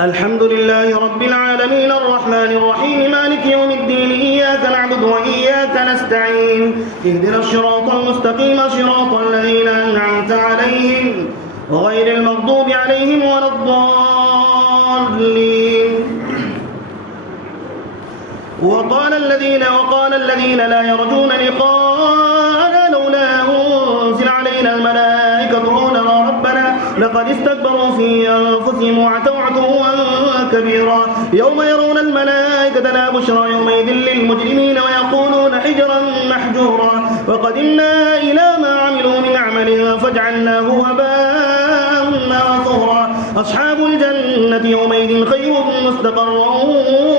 الحمد لله رب العالمين الرحمن الرحيم مالك يوم الدين إياك نعبد وإياك نستعين اهدنا الصراط المستقيم صراط الذين أنعمت عليهم غير المغضوب عليهم ولا الضالين. وقال الذين لا يرجون لقاءنا لولا أنزل علينا الملائكة قولنا ربنا لقد استكبروا في أنفسهم وعتوا عتوا كبيرا يوم يرون الملائكة لا بشرى يومئذ للمجرمين ويقولون حجرا محجورا وقدمنا إلى ما عملوا من عمل فجعلناه هباء منثورا أصحاب الجنة يومئذ خير مستقرا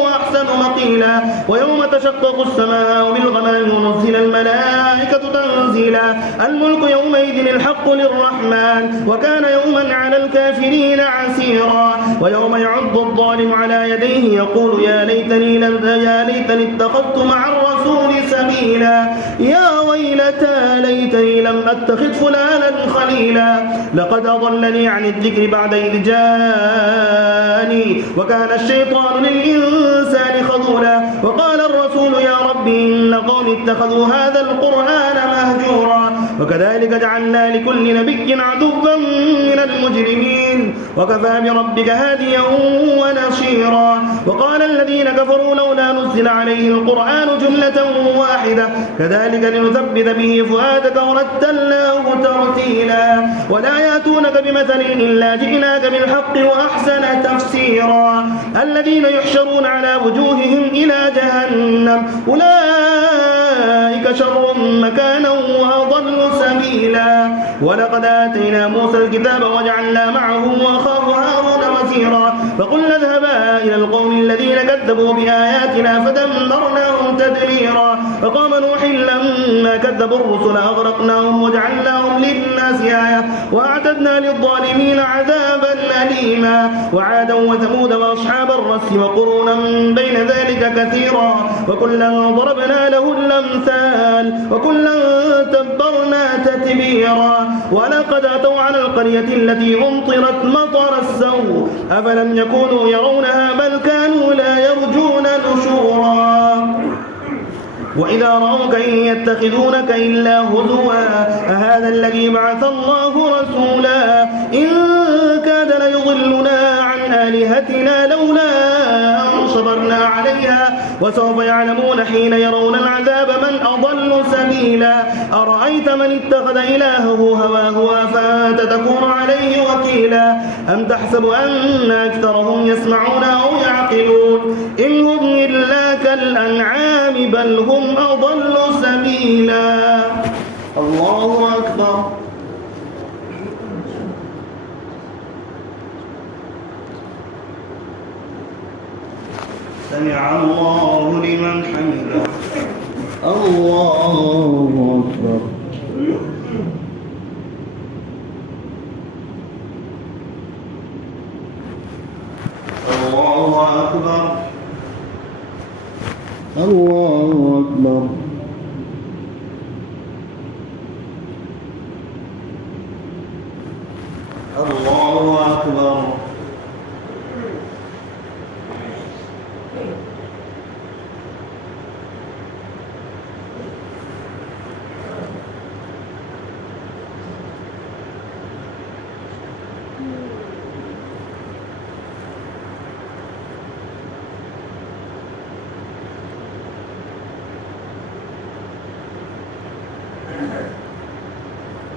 وأحسن مقيلا ويوم تشقق السماء بالغمام ونزل الملائكة تنزيلا الملك يومئذ الحق للرحمن وكان يوما على الكافرين عسيرا ويوم يعض الظالم على يديه يقول يا ليتني اتخذت مع الرسول سبيلا يا ويلتى ليتني لم أتخذ فلانا خليلا لقد أضلني عن الذكر بعد إذ جاءني وكان الشيطان للإنسان خذولا وقال الرسول يا رب إن قومي اتخذوا هذا القرآن مهجورا وكذلك جعلنا لكل نبي عدوا من المجرمين وكفى بربك هاديا ونصيرا وقال الذين كفروا لولا نزل عليه القرآن جملة واحدة كذلك لنثبت به فؤادك ورتلناه ترتيلا ولا يأتونك بمثل إلا جئناك بالحق وأحسن تفسيرا الذين يحشرون على وجوههم إلى جهنم أولئك شر مكانا وأضل سبيلا ولقد آتينا موسى الكتاب وجعلنا معه أخاه هارون وزيرا فقلنا اذهبا إلى القوم الذين كذبوا بآياتنا فدمرناهم تدميرا وقام نوح لما كذبوا الرسل أغرقناهم وجعلناهم للناس آية وأعتدنا للظالمين عذابا أليما وعادا وثمود وأصحاب الرس وقرونا بين ذلك كثيرا وكلا ضربنا له الأمثال وكلا تبرنا تتبيرا ولقد أتوا على القرية التي أمطرت مطر السوء أفلم يكونوا يرونها بل كانوا لا يرجون نشورا وإذا رأوك إن يتخذونك إلا هزوا أهذا الذي بعث الله رسولا إن كاد ليضلنا عن آلهتنا لولا أن صبرنا عليها وسوف يعلمون حين يرون العذاب من أضل سبيلا أرأيت من اتخذ إلهه هواه أفأنت تكون عليه وكيلا أم تحسب أن أكثرهم يسمعون أو يعقلون إن هم إلا كالأنعام بل هم أضل سبيلا الله أكبر سمع الله لمن حمده الله أكبر الله أكبر الله أكبر الله أكبر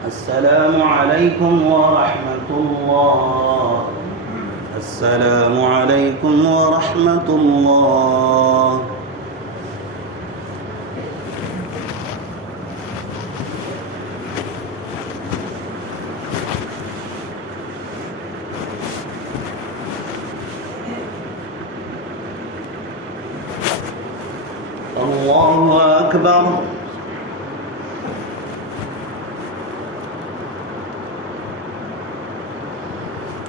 السلام عليكم ورحمة الله السلام عليكم ورحمة الله الله أكبر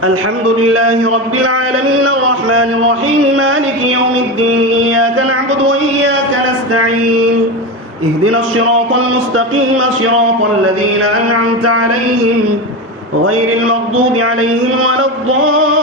الحمد لله رب العالمين الرحمن الرحيم مالك يوم الدين إياك نعبد وإياك نستعين اهدنا الصراط المستقيم صراط الذين أنعمت عليهم غير المغضوب عليهم ولا الضالين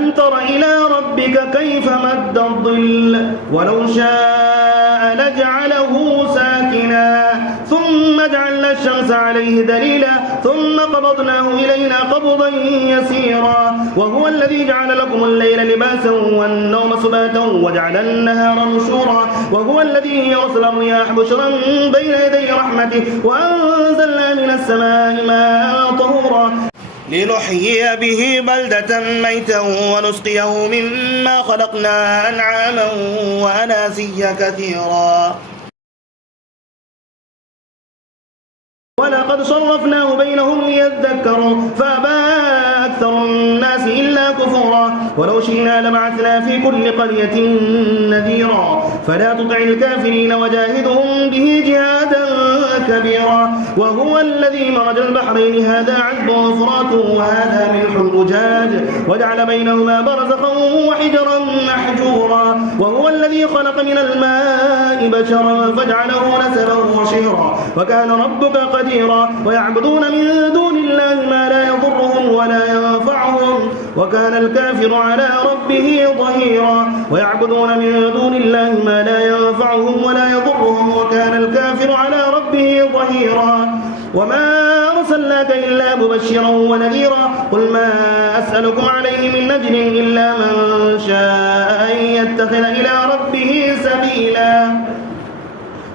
ألم تر إلى ربك كيف مد الظل ولو شاء لجعله ساكنا ثم جعلنا الشمس عليه دليلا ثم قبضناه إلينا قبضا يسيرا وهو الذي جعل لكم الليل لباسا والنوم سباتا وجعل النهار نشورا وهو الذي يرسل الرياح بشرا بين يدي رحمته وأنزلنا من السماء ماء طهورا لنحيي به بلدة ميتا ونسقيه مما خلقنا أنعاما وأناسيا كثيرا ولقد صرفناه بينهم ليذكروا فأبى أكثر الناس إلا كفورا ولو شئنا لبعثنا في كل قرية نذيرا فلا تطع الكافرين وجاهدهم به جهادا كبيرا وهو الذي مرج البحرين هذا عذب فرات وهذا ملح أجاج وجعل بينهما برزخا وحجرا محجورا وهو الذي خلق من الماء بشرا فجعله نسبا وشهرا وكان ربك قديرا ويعبدون من دون الله ما لا يضرهم ولا ينفعهم وكان الكافر على ربه ظهيرا ويعبدون من دون الله ما لا ينفعهم ولا يضرهم وكان الكافر على ربه ظهيرا وما أرسلناك إلا مبشرا ونذيرا قل ما أسألكم عليه من أجر إلا من شاء أن يتخذ إلى ربه سبيلا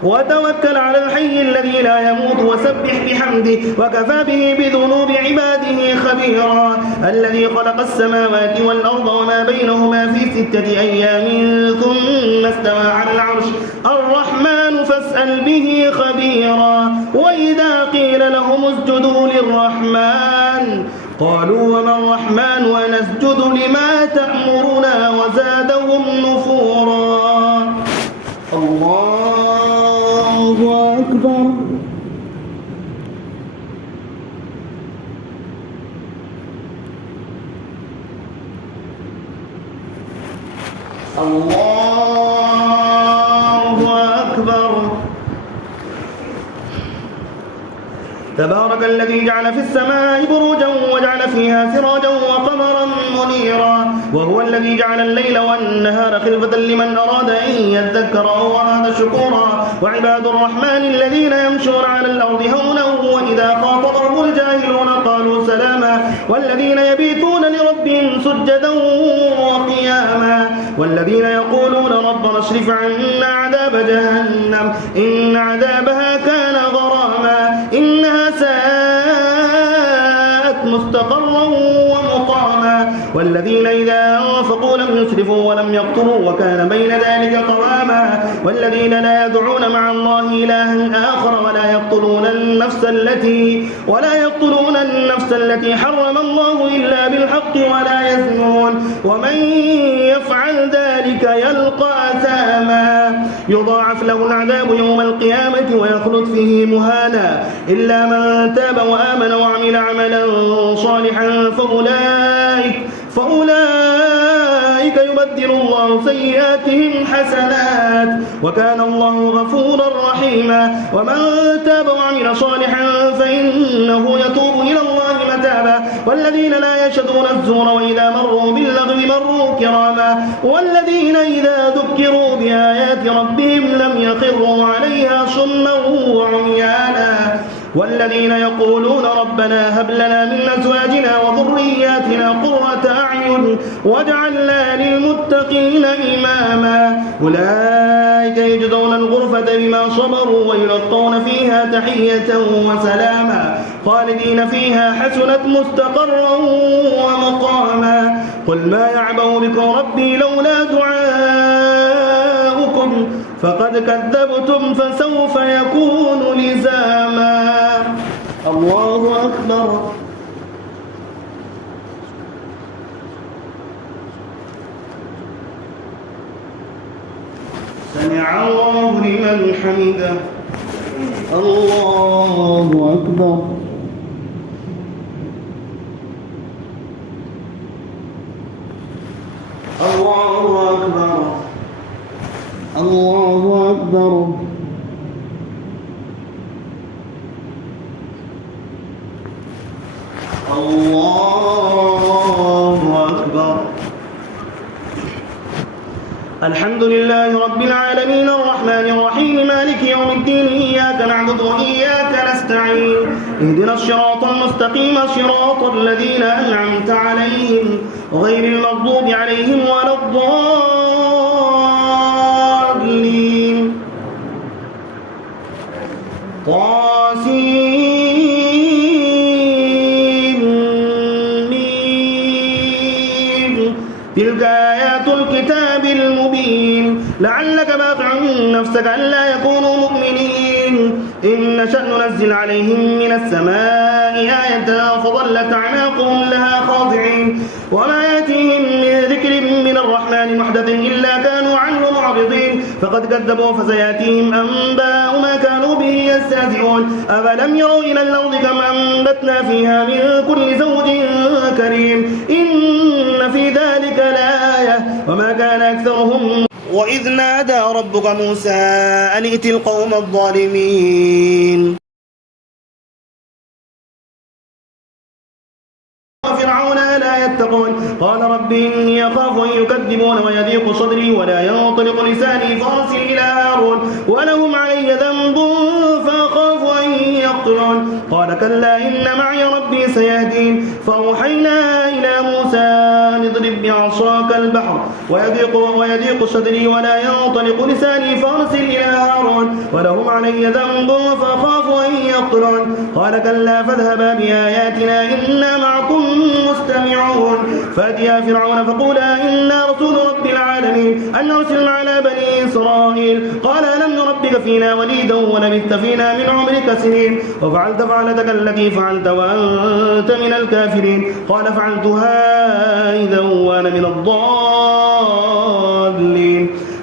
وتوكل على الحي الذي لا يموت وسبح بحمده وكفى به بذنوب عباده خبيرا الذي خلق السماوات والأرض وما بينهما في 6 أيام ثم استوى على العرش الرحمن فاسأل به خبيرا وإذا قيل لهم اسجدوا للرحمن قالوا وما الرحمن ونسجد لما تأمرنا وزادهم نفورا الله أكبر الله أكبر تبارك الذي جعل في السماء بروجا وجعل فيها سراجا وقمرا منيرا وهو الذي جعل الليل والنهار خلفة لمن أراد أن يذكر أو أراد شكورا وعباد الرحمن الذين يمشون على الأرض هونا وإذا خاطبهم الجاهلون قالوا سلاما والذين يبيتون لربهم سجدا وقياما والذين يقولون ربنا اصرف عنا عذاب جهنم إن عذابها كان غراما إنها ساءت مستقرا ومقاما والذين إذا أنفقوا لم يسرفوا ولم يقتروا وكان بين ذلك قواما والذين لا يدعون مع الله إلها آخر ولا يقتلون النفس التي حرم الله إلا بالحق ولا يزنون ومن يفعل ذلك يلقى أثاما يضاعف له العذاب يوم القيامة ويخلد فيه مهانا إلا من تاب وآمن وعمل عملا صالحا فأولئك يبدل الله سيئاتهم حسنات وكان الله غفورا رحيما ومن تاب وعمل صالحا فإنه يتوب إلى الله متابا والذين لا يشهدون الزور وإذا مروا باللغو مروا كراما والذين إذا ذكروا بآيات ربهم لم يخروا عليها صما وعميانا والذين يقولون ربنا هب لنا من أزواجنا وذرياتنا قرة أعين واجعلنا للمتقين إماما أولئك يجزون الغرفة بما صبروا ويلقون فيها تحية وسلاما خالدين فيها حسنت مستقرا ومقاما قل ما يعبأ بكم ربي لولا دعاؤكم فقد كذبتم فسوف يكون لزاما الله أكبر سمع الله لمن حمده الله أكبر الله أكبر الله أكبر الله أكبر الحمد لله رب العالمين الرحمن الرحيم مالك يوم الدين إياك نعبد وإياك نستعين اهدنا الصراط المستقيم صراط الذين أنعمت عليهم غير المغضوب عليهم ولا الضالين تلك آيات الكتاب المبين لعلك باقع نفسك ألا يكونوا مؤمنين إن نشأ ننزل عليهم من السماء آية فظلت أعناقهم لها خاضعين وما يأتيهم من ذكر من الرحمن محدث إلا كانوا عنه معرضين فقد كذبوا فسيأتيهم أنباء ما كانوا به يستهزئون أفلم يروا إلى الأرض كم أنبتنا فيها من كل زوج كريم إن في ذلك لآية وما كان أكثرهم وإذ نادى ربك موسى أن ائت القوم الظالمين وفرعون لا يتقون قال رب إني أخاف أن يكذبون ويضيق صدري ولا ينطلق لساني فأرسل إلى هارون ولهم علي ذنب فأخاف أن يقتلون قال كلا إن معي ربي سيهدين فأوحينا إلى موسى أن اضرب بعصاك البحر ويضيق صدري ولا ينطلق لساني فأرسل إلى هارون ولهم علي ذنب فأخاف أن يقتلون قال كلا فاذهبا بآياتنا إنا معكم مستمعون فأتيا فرعون فقولا إنا رسول رب العالمين أن أرسل معنا بني إسرائيل قال ألم نربك فينا وليدا ولبثت فينا من عمرك سنين وفعلت فعلتك التي فعلت وأنت من الكافرين قال فعلتها إذا وأنا من الضالين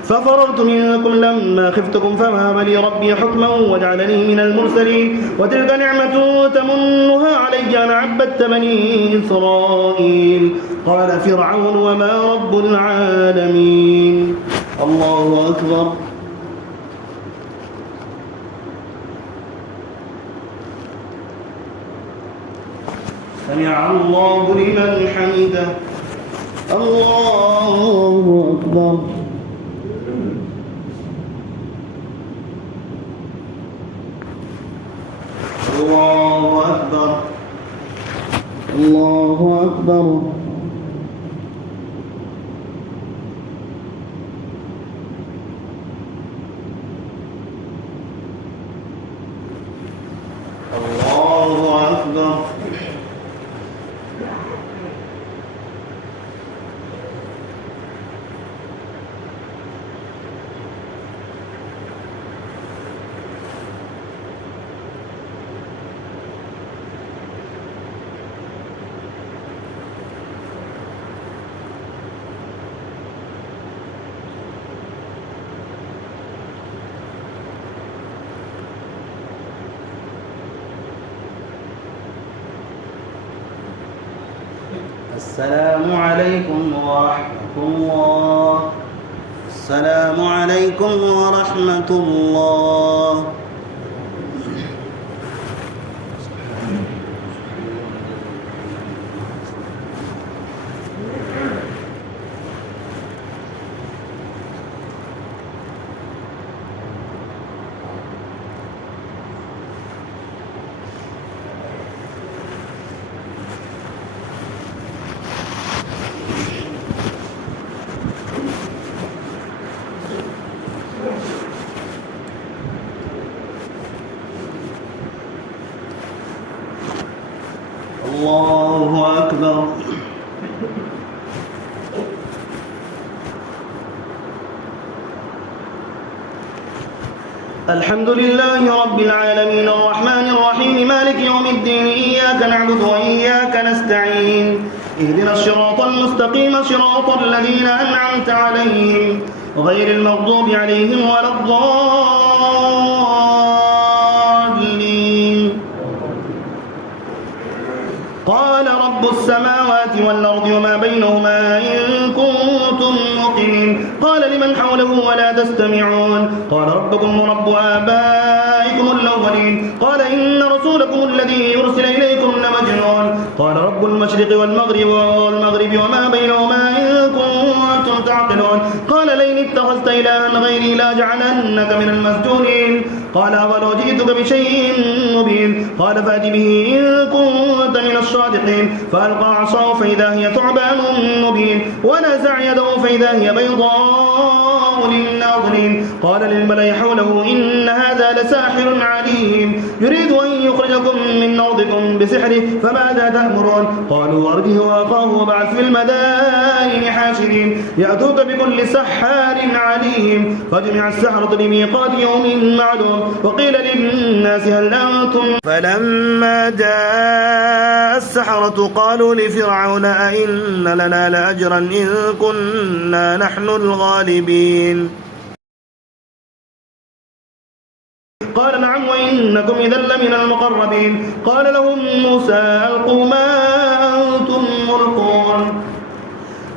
ففررت منكم لما خفتكم فوهب لي ربي حكما وجعلني من المرسلين وتلك نعمة تمنها علي أن عبدت بني إسرائيل قال فرعون وما رب العالمين الله أكبر سمع الله لمن حمده الله أكبر الله أكبر الله أكبر الله أكبر السلام عليكم ورحمة الله السلام عليكم ورحمة الله الله أكبر الحمد لله رب العالمين الرحمن الرحيم مالك يوم الدين إياك نعبد وإياك نستعين اهدنا الصراط المستقيم صراط الذين أنعمت عليهم غير المغضوب عليهم ولا الضالين قال رب السماوات والأرض وما بينهما إن كنتم موقنين قال لمن حوله ولا تستمعون قال ربكم ورب آبائكم الأولين قال إن رسولكم الذي يرسل إليكم لمجنون قال رب المشرق والمغرب وما بينهما إن كنتم تعقلون قال لئن اتخذت إلها غيري لأجعلنك من المسجونين قال أولو جئتك بشيء مبين قال فأت به إن كنت من الصادقين فألقى عصاه فإذا هي ثعبان مبين ونزع يده فإذا هي بيضاء للناظرين قال للملأ حوله إن هذا لساحر عليم يريد أن يخرجكم من أرضكم بسحره فماذا تأمرون قالوا أرجه وأخاه وابعث في المدائن حاشرين يأتوك بكل سحار عليم فجمع السحرة لميقات يوم معلوم وقيل للناس هل أنتم فلما جاء السحرة قالوا لفرعون أئن لنا لأجرا إن كنا نحن الغالبين قال نعم وإنكم إذا لمن المقربين قال لهم موسى ألقوا ما أنتم ملقون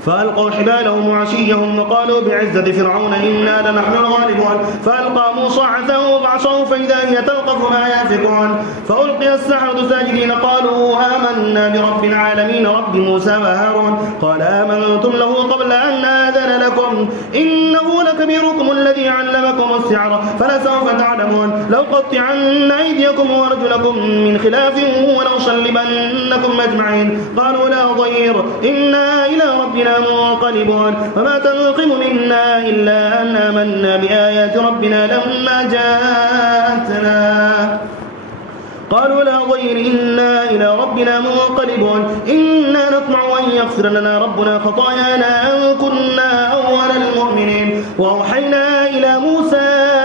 فألقوا حبالهم وعشيهم وقالوا بعزة فرعون إنا لنحن الغالبون فألقى موسى عصاه فعصاه فإذا هي تلقف ما يأفكون فألقي السحرة ساجدين قالوا آمنا برب العالمين رب موسى وهارون قال آمنتم له قبل أن آذن لكم إنه لكبيركم الذي علمكم السحر فلسوف تعلمون لأقطعن أيديكم وأرجلكم من خلاف ولأصلبنكم أجمعين قالوا لا ضير إنا إلى ربنا منقلبون وما تنقم منا إلا أن آمنا بآيات ربنا لما جاءتنا قالوا لا ضير إنا إلى ربنا منقلبون إنا نطمع أن يغفر لنا ربنا خطايانا أن كنا أول المؤمنين وأوحينا إلى موسى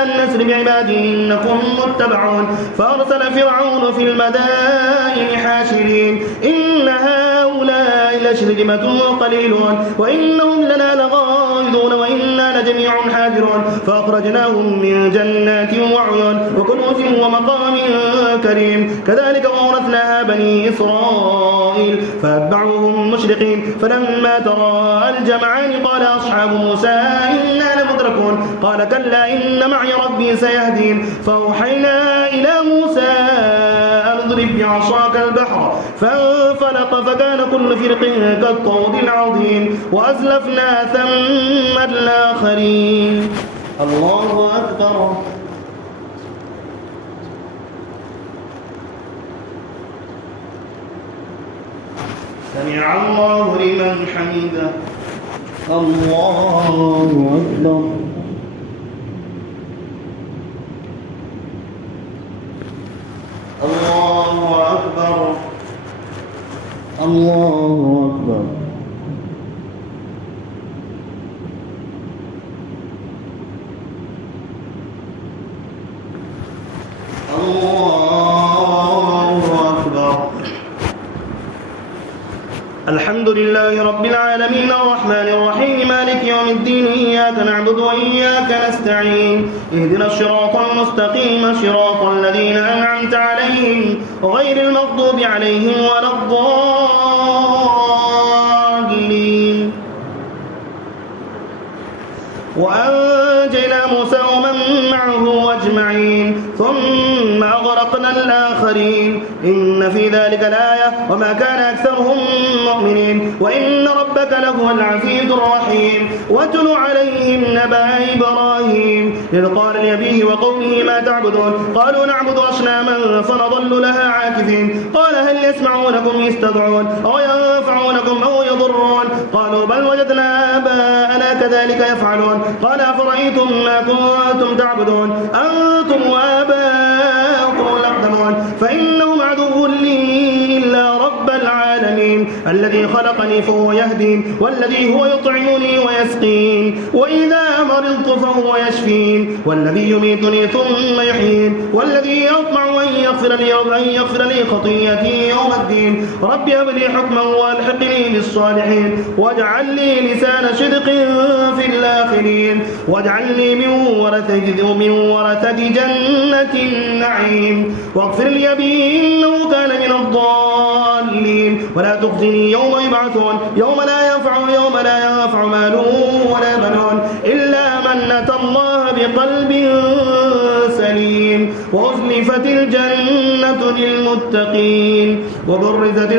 أن نسر بعبادي إنكم متبعون فأرسل فرعون في المدائن حاشرين إن هؤلاء لشرذمة قليلون وإنهم لنا لغائظون وإنا لجميع حاذرون فأخرجناهم من جنات وعيون وكنوز ومقام كريم كذلك وورثناها بني إسرائيل فأتبعوهم مشرقين فلما تراءى الجمعان قال أصحاب موسى إنا لمدركون قال كلا إن معي ربي سيهدين فأوحينا إلى موسى أن اضرب بعصاك البحر فانفلق فكان كل فرق كالطود العظيم وأزلفنا ثم الآخرين الله أكبر سمع الله لمن حمده الله أكبر الله أكبر الله أكبر الله أكبر الحمد لله رب العالمين الرحمن الرحيم مالك يوم الدين إياك نعبد وإياك نستعين اهدنا الصراط المستقيم صراط الذين أنعمت عليهم غير المغضوب عليهم ولا الضالين وأنجينا موسى ومن معه أجمعين ثم أغرقنا الآخرين إن في ذلك الآية وما كان أكثرهم مؤمنين وإن ربك لهو العزيز الرحيم واتل عليهم نبأ إبراهيم إذ قال لأبيه وقومه ما تعبدون قالوا نعبد أصناما فنظل لها عاكفين قال هل يسمعونكم إذ تدعون أو ينفعونكم أو يضرون قالوا بل وجدنا آباءنا كذلك يفعلون قال أفرأيتم ما كنتم تعبدون أنتم وآباؤكم الأقدمون فإنهم عدو لي إلا رب العالمين الذي خلقني فهو يهدين والذي هو يطعمني ويسقين وإذا مرضت فهو يشفين والذي يميتني ثم يحيين والذي يطمع أن يغفر لي خطيئتي يوم الدين رب هب لي حكما والحقني بالصالحين واجعل لي لسان صدق في الآخرين واجعلني من ورثة جنة النعيم واغفر لي أبي إنه كان من الضالين ولا تخزني يوم يبعثون يوم لا ينفع مال ولا بنون إلا من أتى الله بقلب سليم وأزلفت الجنة جنات للمتقين وبرزت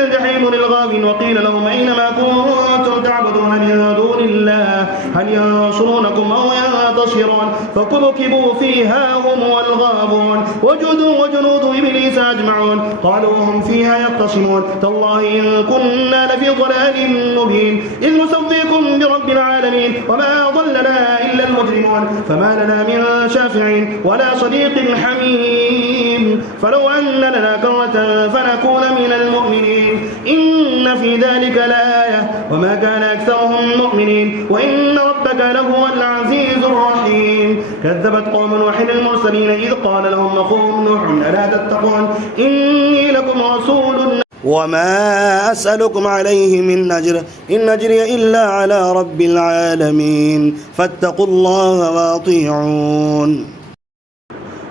الجحيم للغاوين وقيل لهم أينما كنتم تعبدون من دون الله هل ينصرونكم أو ينتصرون فكبكبوا فيها هم والغابون وجنود إبليس أجمعون قالوا هم فيها يختصمون تالله إن كنا لفي ضلال مبين إذ نسويكم برب العالمين وما ضلنا إلا المجرمون فما لنا من شافعين ولا صديق حميم فلو أن لنا كرة فنكون من المؤمنين إن في ذلك لآية وما كان أكثرهم مؤمنين وإن ربك لهو العزيز الرحيم كذبت قوم نوح المرسلين إذ قال لهم أخوهم نوح ألا تتقون إني لكم رسول وما أسألكم عليه من أجر إن أجري إلا على رب العالمين فاتقوا الله وأطيعون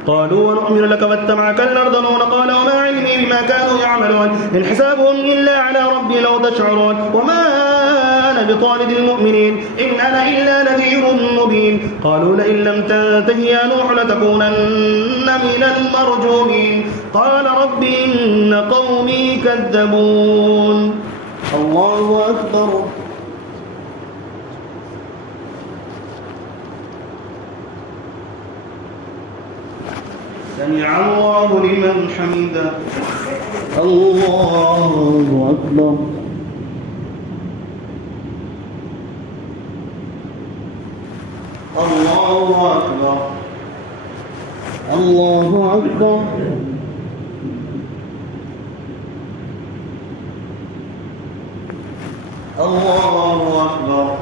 قالوا ونؤمن لك واتبعك الأرذلون قال وما علمي بما كانوا يعملون إن حسابهم إلا على ربي لو تشعرون وما أنا بطارد المؤمنين إن أنا إلا نذير مبين قالوا لئن لم تنته يا نوح لتكونن من المرجومين قال رب إن قومي كذبون الله أكبر سمع الله لمن حمده الله أكبر الله أكبر الله أكبر الله أكبر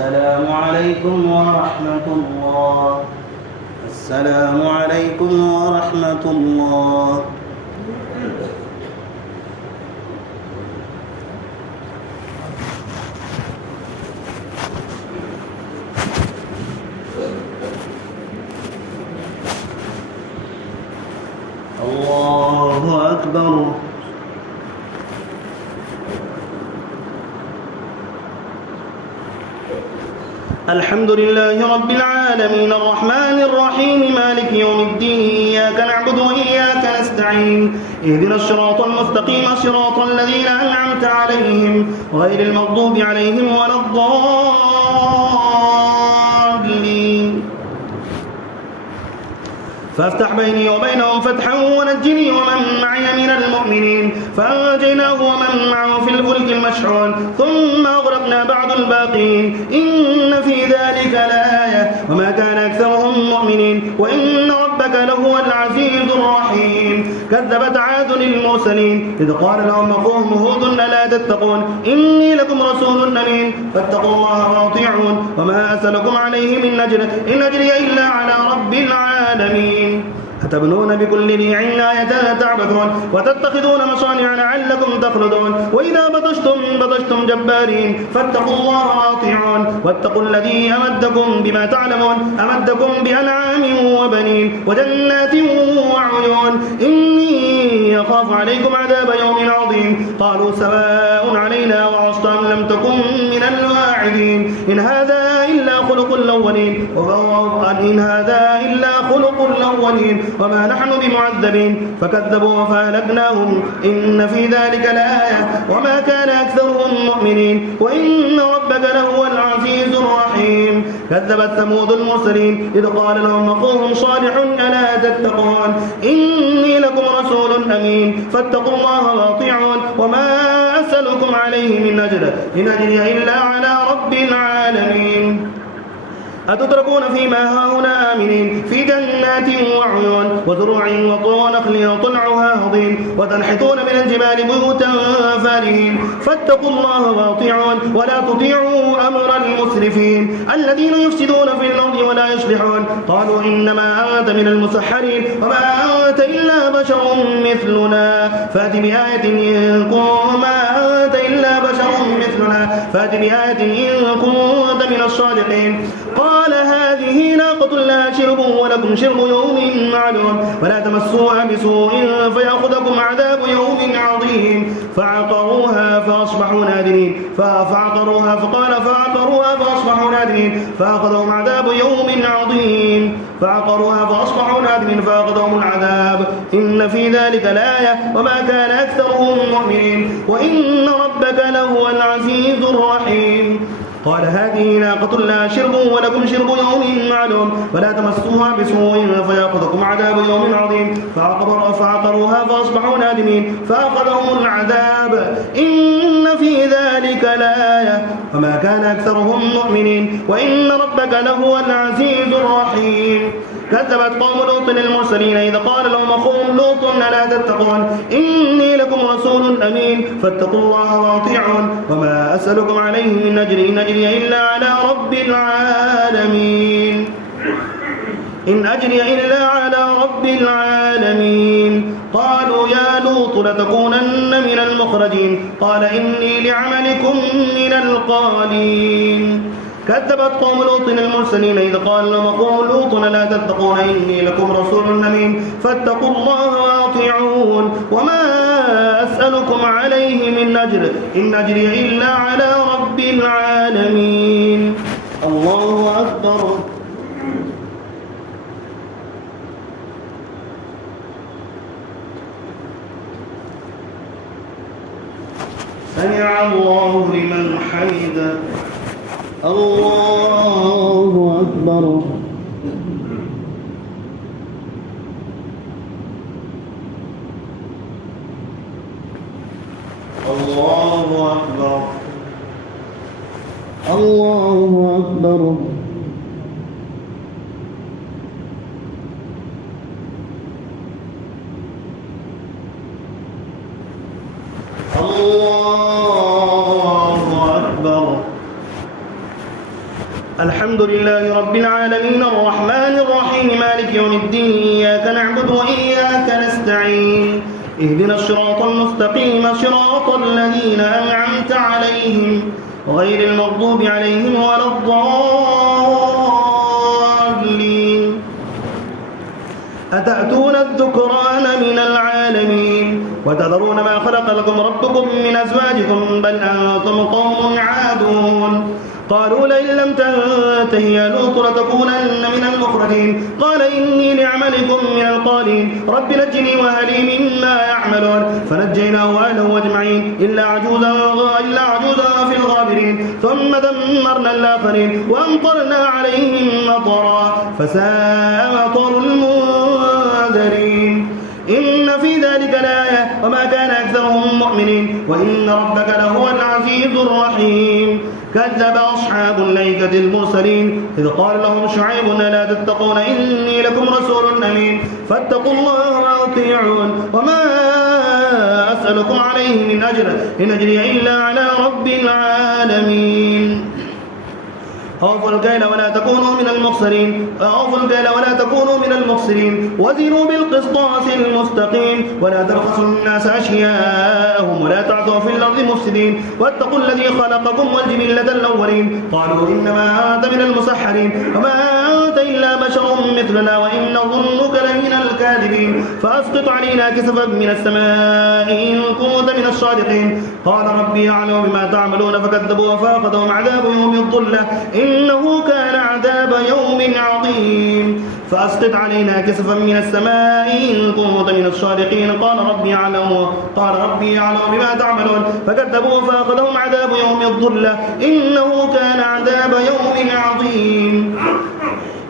السلام عليكم ورحمة الله السلام عليكم ورحمة الله الله أكبر الحمد لله رب العالمين الرحمن الرحيم مالك يوم الدين إياك نعبد وإياك نستعين اهدنا الصراط المستقيم صراط الذين أنعمت عليهم غير المغضوب عليهم ولا الضالين فافتح بيني وبينهم فتحا ونجني ومن معي من المؤمنين فأنجيناه ومن معه في الفلك المشحون ثم أغرقنا بعض الباقين إن في ذلك لآية وما كان أكثرهم مؤمنين وإن ربك لهو العزيز الرحيم كذبت عاد المرسلين إذ قال لهم أخوهم هود ألا تتقون إني لكم رسول أمين فاتقوا الله وأطيعون وما أسألكم عليه من أجر إن أجري إلا على رب العالمين أتبنون بكل ريع آية تعبثون وتتخذون مصانع لعلكم تخلدون وإذا بطشتم جبارين فاتقوا الله وأطيعون واتقوا الذي أمدكم بما تعلمون أمدكم بأنعام وبنين وجنات وعيون إني أخاف عليكم عذاب يوم عظيم قالوا سواء علينا وعصت أم لم تكن من الواعدين إن هذا إلا خلق الأولين وما نحن بمعذبين فكذبوا فأهلكناهم إن في ذلك لآية وما كان أكثرهم مؤمنين وإن ربك لهو العزيز الرحيم كذبت ثمود المرسلين إذ قال لهم أخوهم صالح ألا تتقون إني لكم رسول أمين فاتقوا الله وأطيعون وما أسألكم عليه من أجر إن أجري إلا على رب العالمين أتتركون فيما هاهنا آمنين في جنات وعيون وزروع ونخل طلعها هضيم وتنحتون من الجبال بيوتا فارهين فاتقوا الله واطيعون ولا تطيعوا أمر المسرفين الذين يفسدون في الأرض ولا يصلحون قالوا إنما أنت من المسحرين وما أنت إلا بشر مثلنا فات بآية إن كنت من الصادقين قال هذه ناقة لها شرب ولكم شرب يوم معلوم ولا تمسوها بسوء فيأخذكم عذاب يوم عظيم فعقروها فأصبحوا نادمين فأخذهم عذاب يوم عظيم فأخذهم العذاب إن في ذلك لآية وما كان أكثرهم مؤمنين وإن ربك لهو العزيز الرحيم قال هذه ناقة لها شرب ولكم شرب يوم معلوم ولا تمسوها بسوء فيأخذكم عذاب يوم عظيم فعقروها فأصبحوا نادمين فأخذهم العذاب إن في ذلك لآية وما كان أكثرهم مؤمنين وإن ربك لهو العزيز الرحيم كذبت قوم لوط المرسلين إذ قال لهم أخوهم لوط ألا تتقون إني لكم رسول أمين فاتقوا الله وأطيعون وما أسألكم عليه من أجر إن أجري إلا على رب العالمين قالوا يا لوط لتكونن من المخرجين قال إني لعملكم من القالين كذبت قوم لوط المرسلين إذ قال لهم أخوهم لوط ألا تتقون إني لكم رسول أمين فاتقوا الله وأطيعون وما أسألكم عليه من أجر إن أجري إلا على رب العالمين الله أكبر سمع الله لمن حمده الله أكبر الله أكبر الله أكبر الله أكبر الحمد لله رب العالمين الرحمن الرحيم مالك يوم الدين إياك نعبد وإياك نستعين اهدنا الصراط المستقيم صراط الذين أنعمت عليهم غير المغضوب عليهم ولا الضالين أتأتون الذكران من العالمين وتذرون ما خلق لكم ربكم من أزواجكم بل أنتم قوم عادون قالوا لئن لم تنته يا لوط لتكونن من المخرجين قال إني لعملكم من القالين رب نجني وأهلي مما يعملون فنجيناه وأهله أجمعين إلا عجوزا في الغابرين ثم دمرنا الآخرين وأمطرنا عليهم مطرا فساء مطر المنذرين إن في ذلك لآية وما كان أكثرهم مؤمنين وإن ربك لهو العزيز الرحيم كذب أصحاب الأيكة المرسلين إذ قال لهم شعيب ألا تتقون إني لكم رسول أمين فاتقوا الله وأطيعون وما أسألكم عليه من أجر إن أجري إلا على رب العالمين أوفوا الكيل ولا تكونوا من المخسرين وزنوا بالقسطاس المستقيم ولا تبخسوا الناس أشياءهم ولا تعثوا في الأرض مفسدين واتقوا الذي خلقكم والجبلة الأولين قالوا إنما أنت من المسحرين وما أنت إلا بشر مثلنا وإن ظنك لمن الكاذبين فأسقط علينا كسفا من السماء إن كنت من الصادقين قال ربي أعلم بما تعملون فكذبوا فأخذهم عذاب يوم الظلة إنه كان عذاب يوم عظيم فأسقط علينا كسفا من السماء إن كنت من الصادقين قال ربي أعلم بما تعملون فكذبوا فأخذهم عذاب يوم الظلة إنه كان عذاب يوم عظيم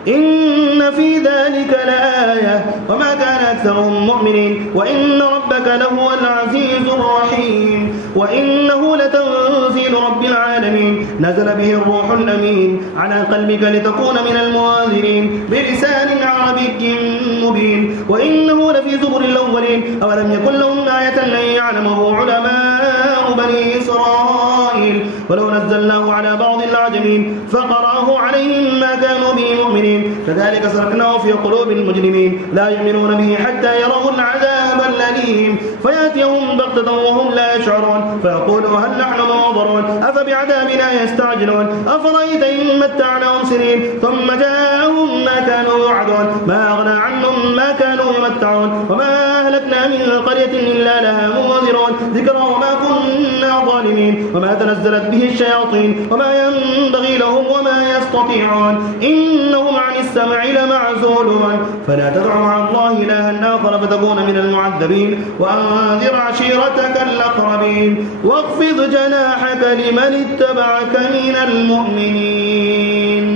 إن في ذلك لآية وما كان أكثرهم مؤمنين وإن ربك لهو العزيز الرحيم وإنه لتنزيل تنزيل رب العالمين نزل به الروح الأمين على قلبك لتكون من المنذرين بلسان عربي مبين وإنه لفي زبر الأولين أولم يكن لهم آية لن يعلمه علماء بني إسرائيل ولو نزلناه على بعض الأعجمين فقرأه عليهم ما كانوا به مؤمنين كذلك سرقناه في قلوب المجرمين لا يؤمنون به حتى يروا العذاب الأليم فيأتيهم بغتة وهم لا يشعرون فيقولوا هل نحن منظرون أفبعذابنا يستعجلون أفرأيت إن متعناهم سنين ثم جاءهم ما كانوا يوعدون ما أغنى عنهم ما كانوا يمتعون وما أهلكنا من قرية إلا لها منذرون ذكرى وما كنا ظالمين وما تنزلت به الشياطين وما ينبغي لهم وما يستطيعون إنهم عن السمع لمعزولون فلا تدع مع الله إلها آخر فتكون من المعذبين وأنذر عشيرتك الأقربين واخفض جناحك لمن اتبعك من المؤمنين.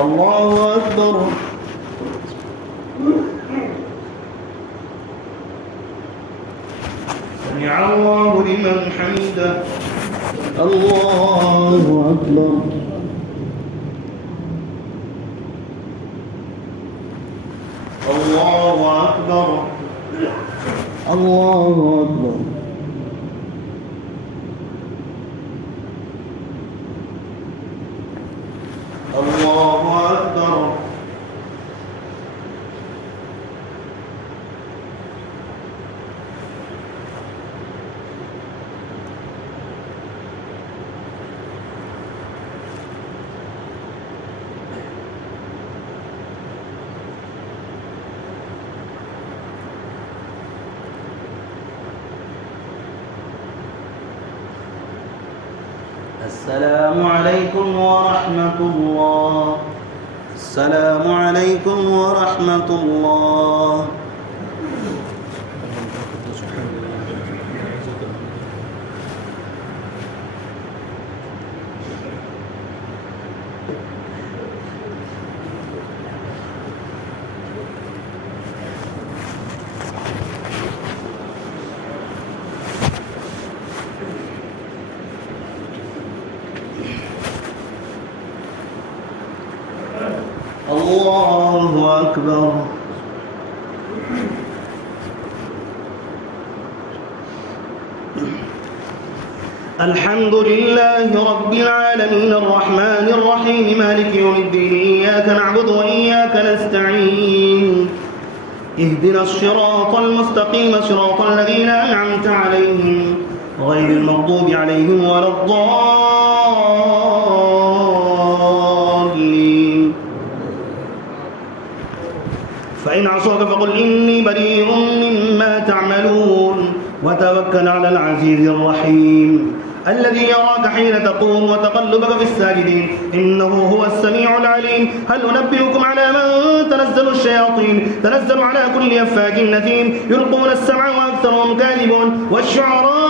الله أكبر. سمع الله لمن حمده. الله أكبر. الله أكبر. الله أكبر. الله أكبر. السلام عليكم ورحمة الله. السلام عليكم ورحمة الله. الله أكبر. الحمد لله رب العالمين الرحمن الرحيم مالك يوم الدين إياك نعبد وإياك نستعين اهدنا الصراط المستقيم صراط الذين أنعمت عليهم غير المغضوب عليهم ولا الضالين. فإن عصوك فقل إني بريء مما تعملون وتوكل على العزيز الرحيم الذي يراك حين تقوم وتقلبك في الساجدين إنه هو السميع العليم. هل أنبئكم على من تنزل الشياطين تنزل على كل أفاك أثيم يلقون السمع وأكثرهم كاذبون والشعراء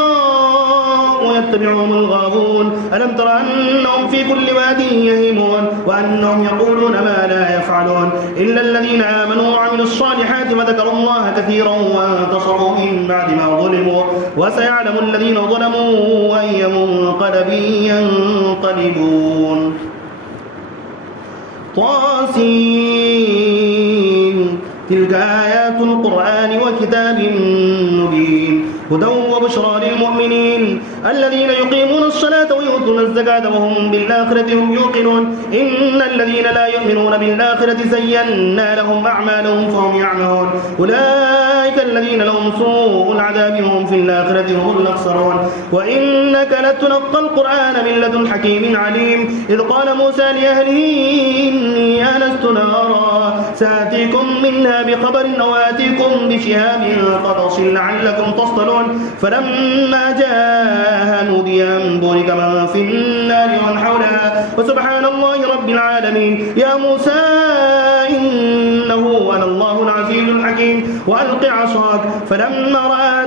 يتبعهم الغاوون ألم تر أنهم في كل واد يهيمون وأنهم يقولون ما لا يفعلون إلا الذين آمنوا وعملوا الصالحات وذكروا الله كثيرا وانتصروا من بعد ما ظلموا وسيعلم الذين ظلموا أي منقلب ينقلبون. طاسين تلك آيات القرآن وكتاب مبين هدى وبشرى للمؤمنين الذين يقيمون الصلاة ويؤتون الزكاة وهم بالآخرة هم يوقنون إن الذين لا يؤمنون بالآخرة زينا لهم أعمالهم فهم يعمهون أولئك الذين لهم سوء العذاب وهم في الآخرة هم الأخسرون. وإنك لتلقى القرآن من لدن حكيم عليم إذ قال موسى لأهله إني آنست نارا سآتيكم منها بخبر أو آتيكم بشهاب قبس لعلكم تصطلون فلما جاءها نودي أن بورك من في النار ومن حولها وسبحان الله رب العالمين. يا موسى إنه أنا الله العزيز الحكيم وألق عصاك فلما رآها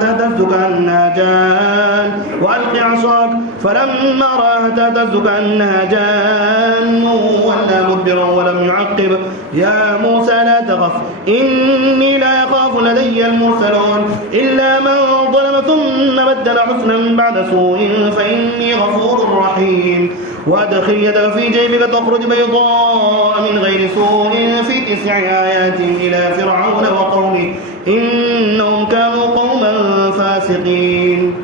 تهتز كأنها جان وألق عصاك فلما رآها تهتز كأنها جان ولا مدبرا ولم يعقب. يا موسى لا تخف إني لا يخاف لدي المرسلون إلا من ظلم ثم بدل حسنا سوء فإني غفور رحيم وأدخل يدك في جيبك تخرج بيضاء من غير سوء في 9 آيات إلى فرعون وقومه إنهم كانوا قوما فاسقين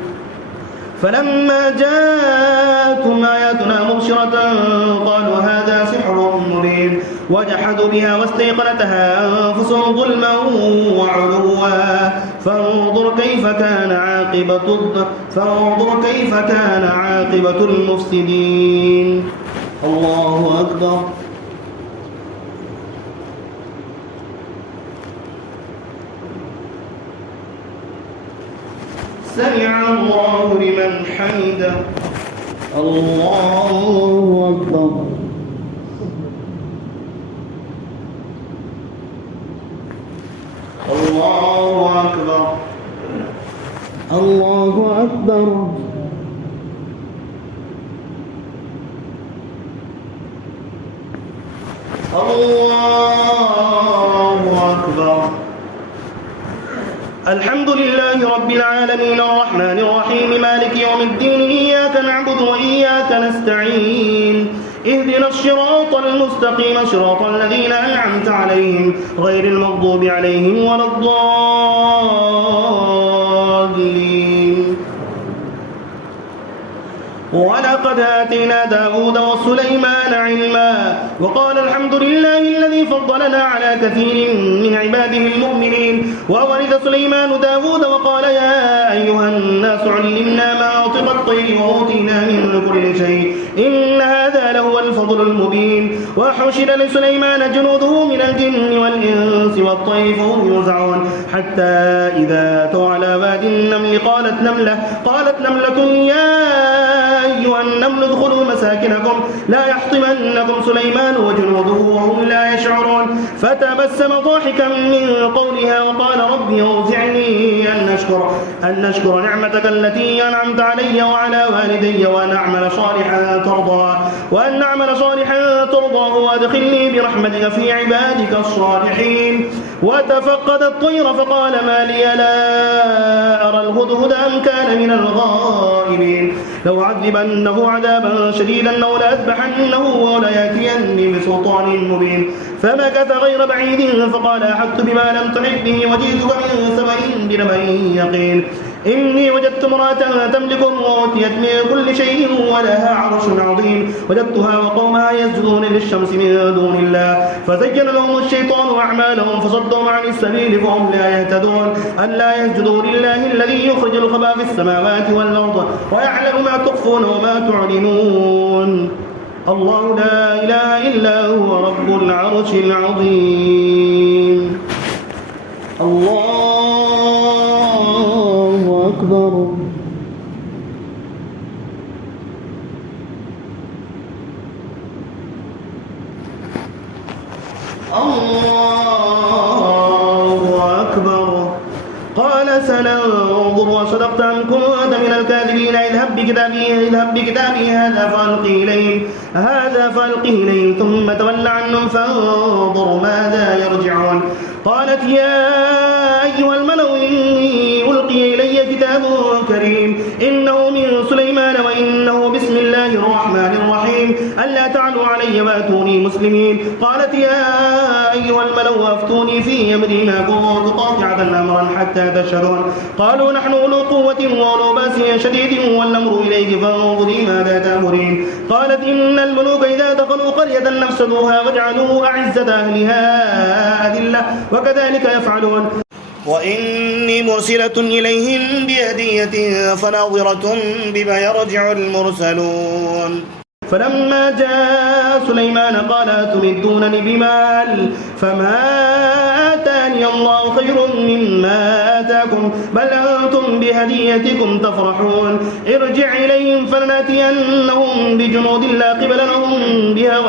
فلما جاءتهم آياتنا مبشرة قالوا هذا سحر مبين وجحدوا بها واستيقنتها أنفسهم ظلما وعلوا فانظر كيف كان عاقبة المفسدين. الله أكبر. سمع الله لمن حمده. الله أكبر. الله أكبر. الله أكبر. الله أكبر. الحمد لله رب العالمين الرحمن الرحيم مالك يوم الدين إياك نعبد وإياك نستعين اهدنا الصراط المستقيم صراط الذين أنعمت عليهم غير المغضوب عليهم ولا الضالين. ولقد آتينا داود وسليمان علما وقال الحمد لله الذي فضلنا على كثير من عباده المؤمنين وورث سليمان داود وقال يا أيها الناس علمنا مناطق الطير وأوتينا من كل شيء إن هذا لهو الفضل المبين. وحشر لسليمان جنوده من الجن والإنس والطير فهم يوزعون حتى إذا أتوا على واد النمل قالت نملة يا أيها النمل ادخلوا مساكنكم لا يحطمنكم سليمان وجنوده وهم لا يشعرون فتبسم ضاحكا من قولها وقال رب أوزعني أن نشكر نعمتك التي أنعمت علي وعلى والدي وأن أعمل صالحا ترضاه وأدخلني برحمتك في عبادك الصالحين. وتفقد الطير فقال ما لي لا أرى الهدهد أم كان من الغائبين لو عذبنه عذابا شديدا أو لأذبحنه وليأتيني بسلطان مبين. فمكث غير بعيد فقال أحطت بما لم تحط به وجئتك من سبأ بنبأ يقين إني وجدت امرأة تملكهم وأوتيت من كل شيء ولها عرش عظيم وجدتها وقومها يسجدون للشمس من دون الله فزين لهم الشيطان أعمالهم فصدهم عن السبيل فهم لا يهتدون ألا يسجدوا لله الذي يخرج الخبا في السماوات والأرض ويعلم ما تخفون وما تعلنون. الله لا إله إلا هو رب العرش العظيم. الله أكبر. الله أكبر. قال سننظر وصدقت أم كنت من الكاذبين اذهب بكتابي هذا فألقه إليه ثم تول عنهم فانظر ماذا يرجعون. قالت يا أيها الملأ إني ألقي إلي كتاب كريم إنه من سليمان وإنه بسم الله الرحمن الرحيم ألا تعلوا علي وأتوني مسلمين. قالت يا أيها الملأ أفتوني في أمري ما كنت قاطعة أمرا حتى تشهدون. قالوا نحن أولو قوة وأولو بأس شديد والأمر إليك فانظري ماذا تأمرين. قالت إن الملوك إذا دخلوا قرية نفسدوها وجعلوا أعزة أهلها أذلة وكذلك يفعلون. وإني مرسلة إليهم بهدية فناظرة بما يرجع المرسلون. فلما جاء سليمان قال أتمدونني بمال فما آتاني الله خير مما آتاكم بل أنتم بهديتكم تفرحون. ارجع إليهم فلنأتينهم بجنود لا قبل لهم بها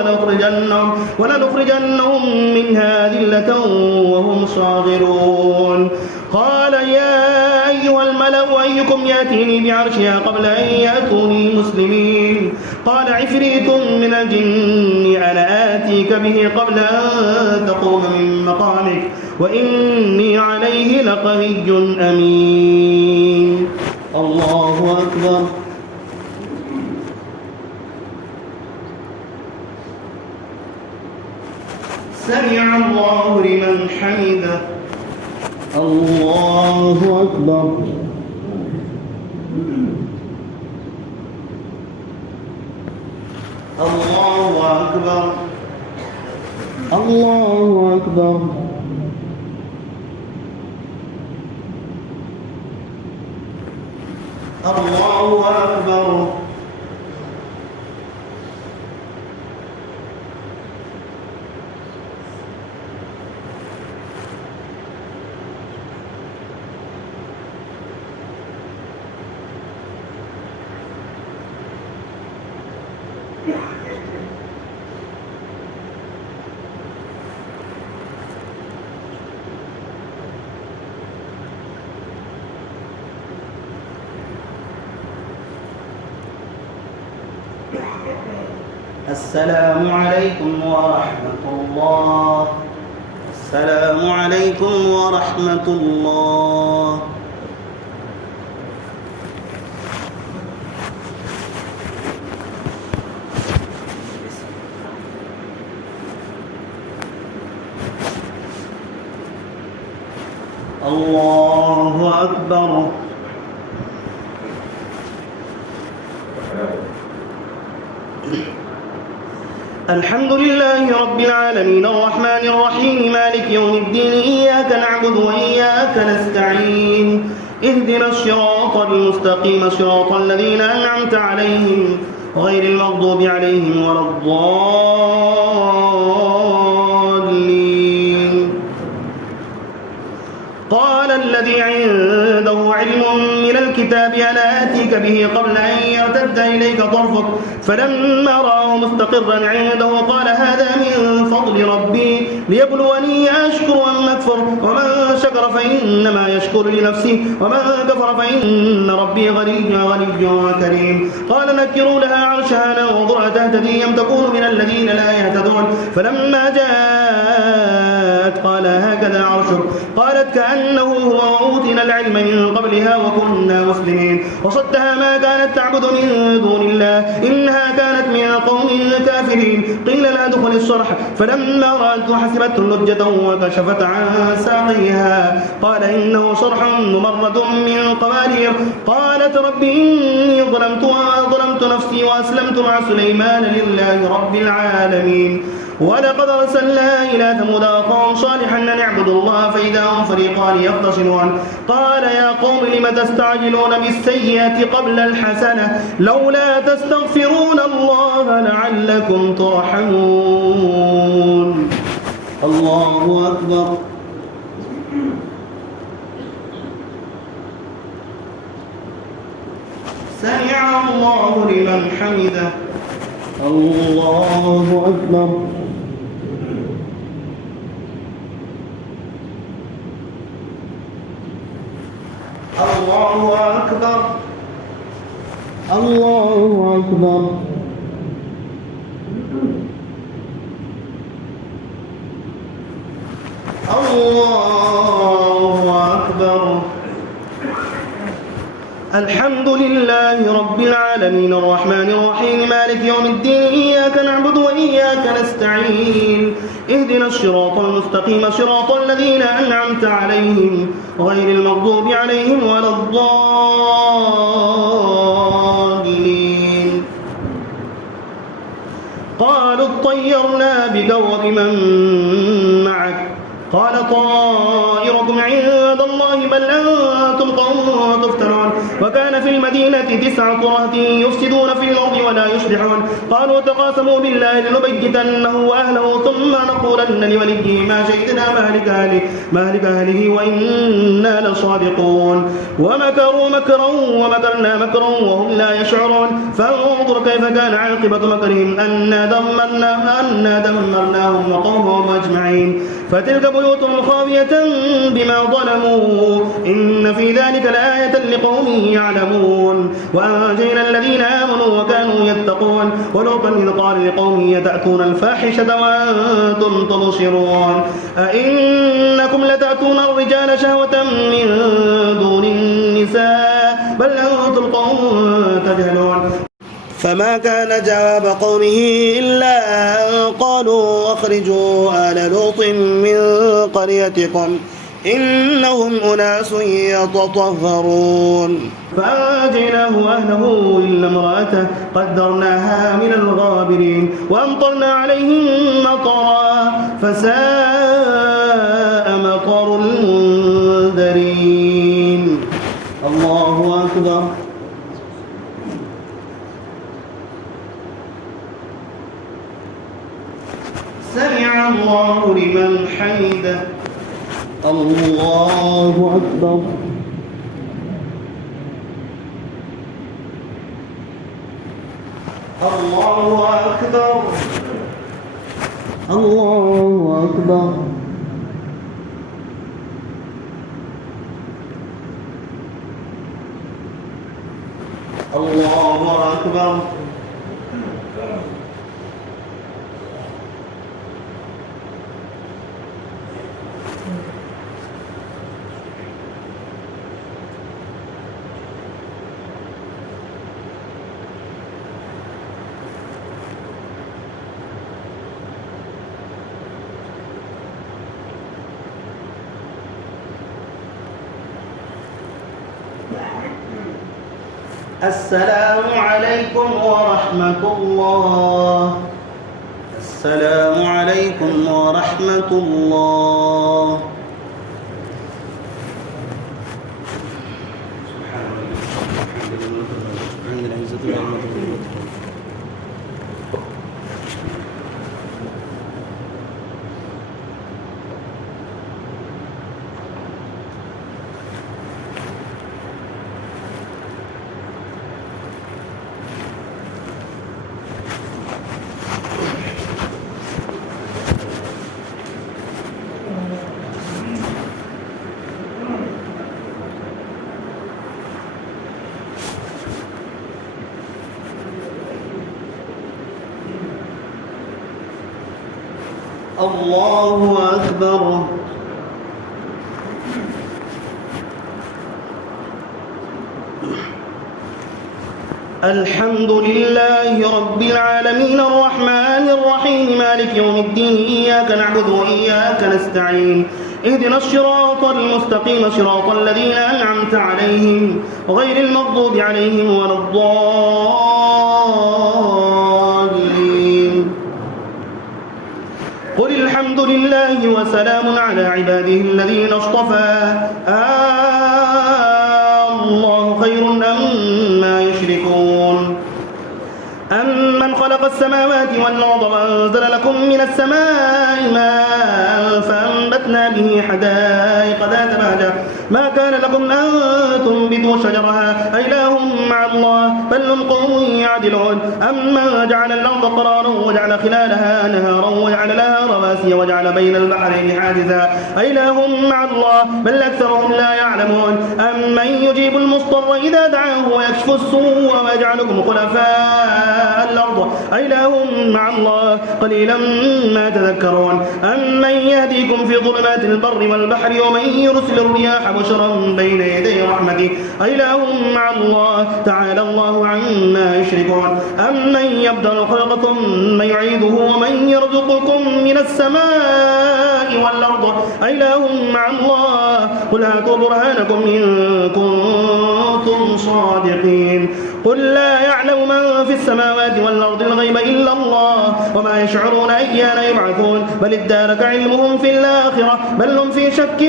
ولنخرجنهم منها ذلة وهم صاغرون. قال يا أيها الملأ أيكم يأتيني بعرشها قبل أن يأتوني مسلمين. قال عفريت من الجن أنا آتيك به قبل أن تقوم من مقامك وإني عليه لقوي أمين. الله أكبر. سمع الله لمن حمده. الله أكبر. الله أكبر. الله أكبر. الله أكبر. السلام عليكم ورحمة الله. السلام عليكم ورحمة الله. الله أكبر. الحمد لله رب العالمين الرحمن الرحيم مالك يوم الدين إياك نعبد وإياك نستعين اهدنا الصراط المستقيم صراط الذين أنعمت عليهم غير المغضوب عليهم ولا الضالين. قال الذي عنده علم من الكتاب أنا آتيك به قبل أن يرتد إليك طرفك فلما رآه مستقرا عنده قال هذا من فضل ربي ليبلوني أشكر أم أكفر ومن شكر فإنما يشكر لنفسه ومن كفر فإن ربي غني كريم. قال نكروا لها عرشها ننظر أتهتدي أم تكون من الذين لا يهتدون فلما جاءت قال هكذا عرشك قالت كأنه هو وأوتينا العلم من قبلها وكنا مسلمين. وصدها ما كانت تعبد من دون الله إنها كانت من قوم كافرين. قيل لا ادخل الصرح فلما رأته حسبته لجة وكشفت عن ساقيها قال إنه صرح ممرد من قوارير. قالت رب إني ظلمت نفسي وأسلمت مع سليمان لله رب العالمين. ولقد أرسلنا إلى ثمود أخاهم صالحا أن اعبدوا الله فإذا هم فريقان يختصمون قال يا قوم لم تستعجلون بالسيئة قبل الحسنة لولا تستغفرون الله لعلكم ترحمون. الله أكبر. سمع الله لمن حمده. الله أكبر. الله أكبر. الله أكبر. الله أكبر. الحمد لله رب العالمين الرحمن الرحيم مالك يوم الدين إياك نعبد وإياك نستعين اهدنا الصراط المستقيم صراط الذين أنعمت عليهم غير المغضوب عليهم ولا الضالين. قالوا اطيرنا بك وبمن معك قال طائركم عند الله بل أنتم قوم تفتنون. وكان في المدينة 9 رهط يفسدون في الأرض ولا يصلحون قالوا تقاسموا بالله لنبيتنه وأهله ثم نقولن لوليه ما شهدنا مهلك أهله وإنا لصادقون. ومكروا مكرا ومكرنا مكرا وهم لا يشعرون فانظر كيف كان عاقبة مكرهم أنا دمرناهم وقومهم أجمعين. فتلك بيوتهم خاوية بما ظلموا إن في ذلك لآية لقوم يعلمون. وأنجينا الذين آمنوا وكانوا يتقون ولوطا إذ قال لقومه يتأتون الفاحشة وأنتم تبصرون أئنكم لتأتون الرجال شهوة من دون النساء بل أنتم قوم تجهلون. فما كان جواب قومه إلا أن قالوا أخرجوا آل لوط من قريتكم إنهم أناس يتطهرون فأنجيناه وأهله إلا امرأته قدرناها من الغابرين وأمطرنا عليهم مطرا فساء مطر المنذرين. الله أكبر. سمع الله لمن حمده. الله أكبر. الله أكبر. الله أكبر. الله أكبر. السلام عليكم ورحمة الله. السلام عليكم ورحمة الله. الله أكبر. الحمد لله رب العالمين الرحمن الرحيم مالك يوم الدين إياك نعبد وإياك نستعين اهدنا الصراط المستقيم صراط الذين أنعمت عليهم غير المغضوب عليهم ولا الضالين. قل الحمد لله وسلام على عباده الذين اصطفى الله خير أما يشركون. أمن خلق السماوات والأرض وأنزل لكم من السماء ماء فأنبتنا به حدائق ذات بهجة ما كان لكم أن تنبتوا شجرها أإله مع الله بل هم قوم يعدلون. أمن جعل الأرض قرارا وجعل خلالها نهارا وجعل لها رواسي وجعل بين البحرين حاجزا أإله مع الله بل أكثرهم لا يعلمون. أمن يجيب المضطر إذا دعاه ويكشف السوء ويجعلكم خلفاء الأرض أإله مع الله قليلا ما تذكرون. أمن يهديكم في ظلمات البر والبحر ومن يرسل الرياح بشرا بين يدي رحمته أإله مع الله تعالى الله عما يشركون. أمن يبدأ الخلق ثم يعيده ومن يرزقكم من السماء والأرض أإله مع الله قل هاتوا برهانكم إن كنتم صادقين. قل لا يعلم من في السماوات والأرض الغيب إلا الله وما يشعرون أيان يبعثون بل ادارك علمهم في الآخرة بل هم في شك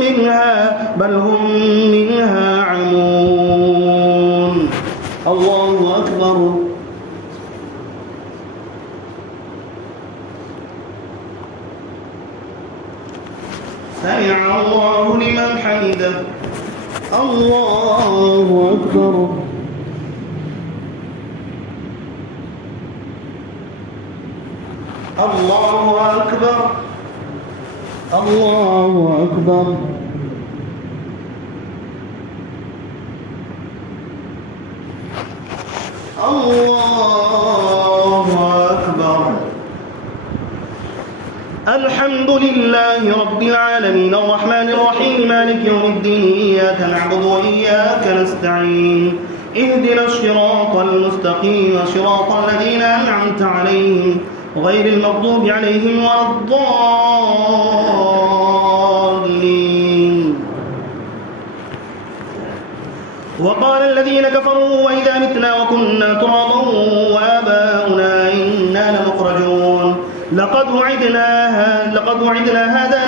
منها بل هم منها عمون. الله أكبر. سمع الله لمن حمده. الله أكبر. الله أكبر. الله أكبر. الله أكبر. الحمد لله رب العالمين الرحمن الرحيم مالك يوم الدين إياك نعبد وإياك نستعين اهدنا الصراط المستقيم صراط الذين أنعمت عليهم غير المغضوب عليهم ولا الضالين. وقال الذين كفروا وإذا متنا وكنا ترابا وآباؤنا إنا لمخرجون لقد وعدنا هذا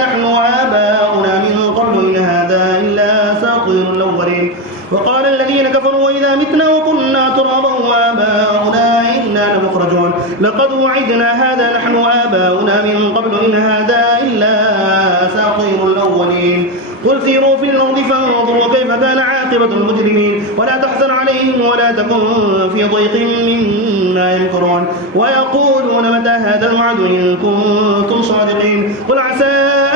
نحن وآباؤنا من قبل إن هذا إلا أساطير الأولين. وقال الذين كفروا وإذا متنا وكنا ترابا وآباؤنا إنا لمخرجون لقد وعدنا هذا نحن وآباؤنا من قبل إن هذا إلا أساطير الأولين. قل سيروا في الأرض فانظروا كيف كان عاقبة المجرمين ولا تحزن عليهم ولا تكن في ضيق مما يمكرون ويقولون متى هذا الوعد إن كنتم صادقين. قل عسى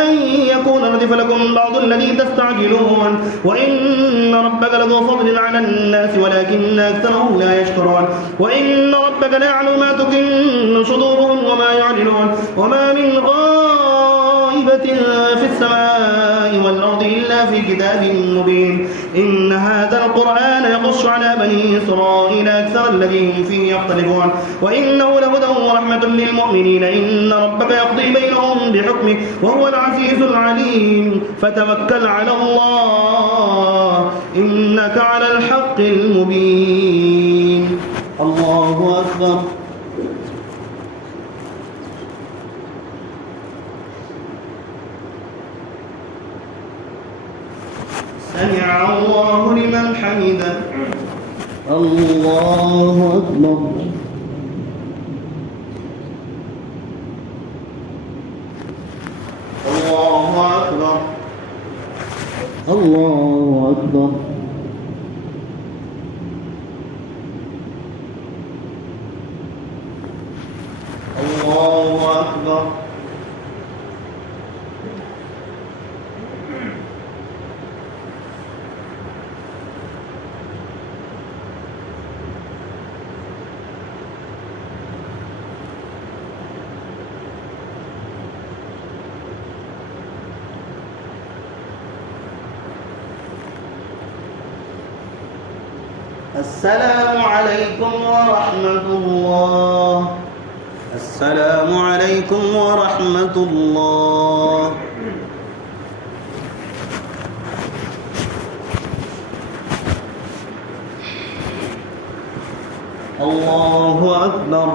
أن يكون ردف لكم بعض الذي تستعجلون وإن ربك لذو فضل على الناس ولكن أكثرهم لا يشكرون. وإن ربك ليعلم ما تكن صدورهم وما يعلنون وما من غائبة في السماء والأرض إلا في كتاب مبين. إن هذا القرآن يقص على بني إسرائيل أكثر الذي هم فيه يختلفون وإنه لهدى ورحمة للمؤمنين. إن ربك يقضي بينهم بحكمه وهو العزيز العليم. فتوكل على الله إنك على الحق المبين. الله أكبر. سمع الله لمن حمده. الله أكبر. الله أكبر. الله أكبر. الله أكبر. السلام عليكم ورحمة الله. السلام عليكم ورحمة الله. الله أكبر.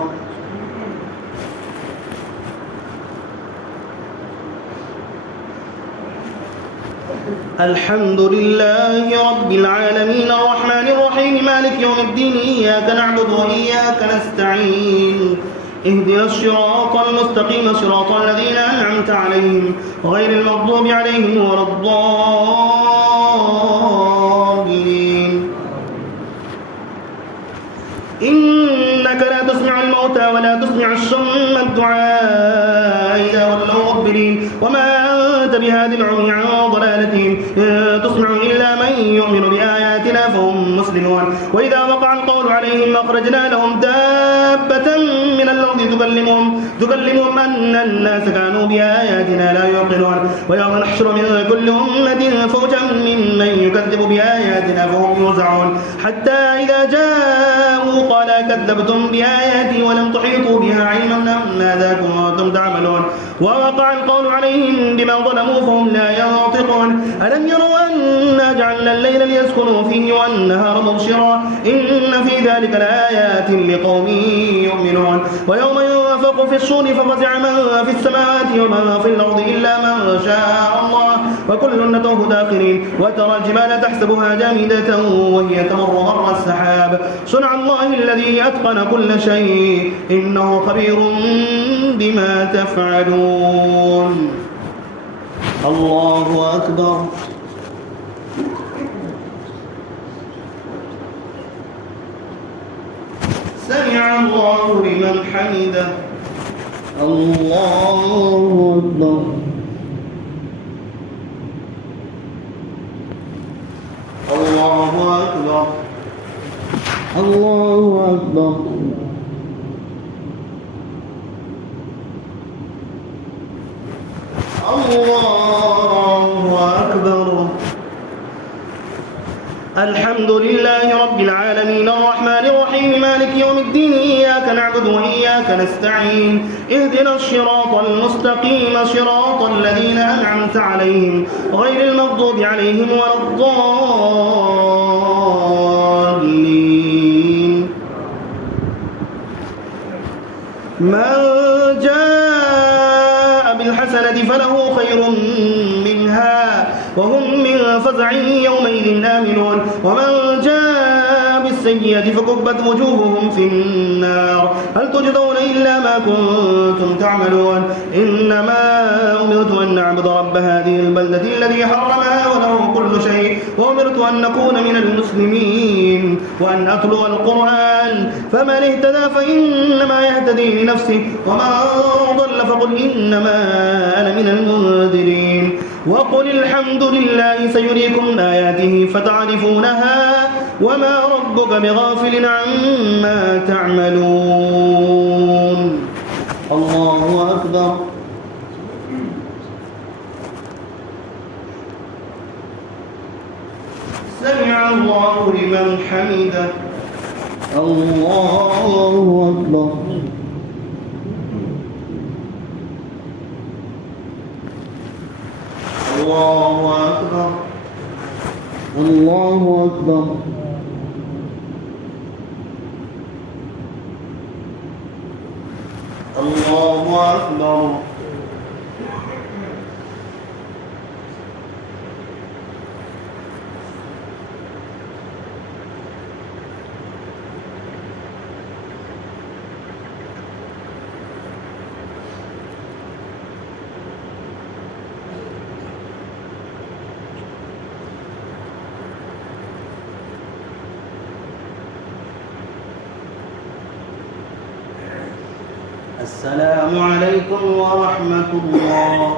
الحمد لله رب العالمين الرحمن الرحيم مالك يوم الدين إياك نعبد وإياك نستعين اهدنا الصراط المستقيم صراط الذين أنعمت عليهم غير المغضوب عليهم ولا الضالين. إنك لا تسمع الموتى ولا تسمع الصم الدعاء إذا ولوا مدبرين وما أنت بهادي العمي عن ضلالتهم إن تسمع إلا من يؤمن بآياتنا فهم مسلمون. وإذا وقع القول عليهم أخرجنا لهم دابة من الأرض تكلمهم أن الناس كانوا بآياتنا لا يوقنون. ويوم نحشر من كل أمة فوجا ممن يكذب بآياتنا فهم يوزعون حتى إذا جاءوا قال كذبتم بآياتي ولم تحيطوا بها علما ماذا كنتم تعملون. ووقع القول عليهم بما ظلموا فهم لا ينطقون. ألم يروا أنا جعلنا الليل ليسكنوا فيه والنهار مبصرا إن في ذلك لآيات لقوم يؤمنون. ويوم ينفخ في الصور ففزع من في السماوات ومن في الأرض إلا من شاء الله وكل نتوه داخرين. وترى الجبال تحسبها جامدة وهي تمر مر السحاب صنع الله الذي أتقن كل شيء إنه خبير بما تفعلون. الله أكبر. سمع الله لمن حمده. الله أكبر. الله أكبر. الله أكبر. الله أكبر. الحمد لله رب العالمين الرحمن الرحيم مالك يوم الدين إياك نعبد وإياك نستعين اهدنا الصراط المستقيم صراط الذين أنعمت عليهم غير المغضوب عليهم ولا الضالين. من جاء بالحسنة فله خير منها وهم من فزع يومئذ آمنون ومن جاء بالسيئة فكبت وجوههم في النار هل تجزون إلا ما كنتم تعملون إنما أمرت أن نعبد رب هذه البلدة الذي حرمها وله كل شيء وأمرت أن نكون من المسلمين وأن أتلو القرآن فمن اهتدى فإنما يهتدي لنفسه ومن ضل فقل إنما أنا من المنذرين وقل الحمد لله سيريكم آياته فتعرفونها وما ربك بغافل عما تعملون. الله أكبر. سمع الله لمن حمده. الله أكبر. الله أكبر. الله أكبر. الله أكبر. السلام عليكم ورحمة الله.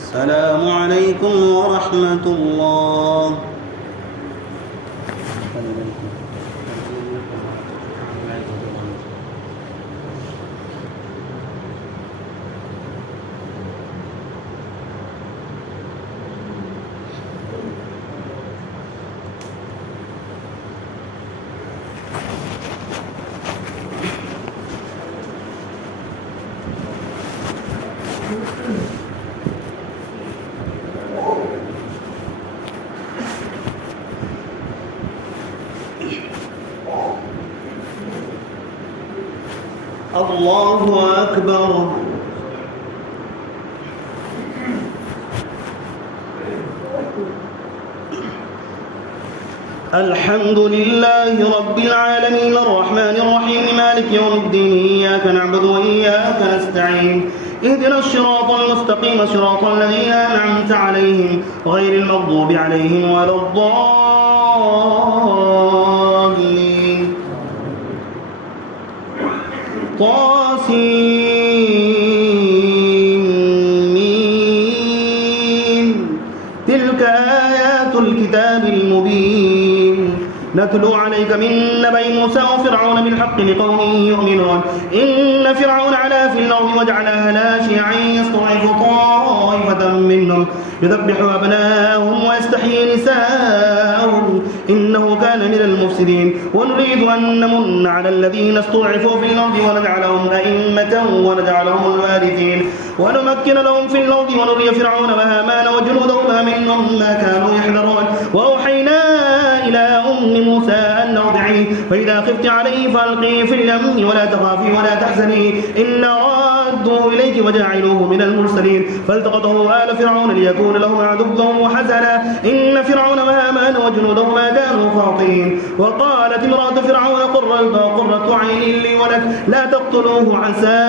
السلام عليكم ورحمة الله. الله أكبر. الحمد لله رب العالمين الرحمن الرحيم مالك يوم الدين إياك نعبد وإياك نستعين اهدنا الصراط المستقيم صراط الذين أنعمت عليهم غير المغضوب عليهم ولا الضالين. طاسين تلك آيات الكتاب المبين نتلو عليك من نبأ موسى وفرعون بالحق لقوم يؤمنون إن فرعون علا في الأرض وجعل أهلها شيعا يستضعف طائفة منهم يذبح أبناءهم ويستحيي نساءهم إنه كان من المفسدين ونريد أن نمن على الذين استضعفوا في الأرض ونجعلهم أئمة ونجعلهم الوارثين ونمكن لهم في الأرض ونري فرعون وهامان وجنودهما منهم ما كانوا يحذرون وأوحينا إلى أم موسى أن أرضعيه فإذا خفت عليه فألقيه في اليم ولا تخافي ولا تحزني إنا رادوه إليك وجاعلوه من المرسلين فالتقطه آل فرعون ليكون لهم عدوا وحزنا إن فرعون وهامان وجنودهما كانوا خاطئين وقالت امرأة فرعون قرة عين لي ولك لا تقتلوه عسى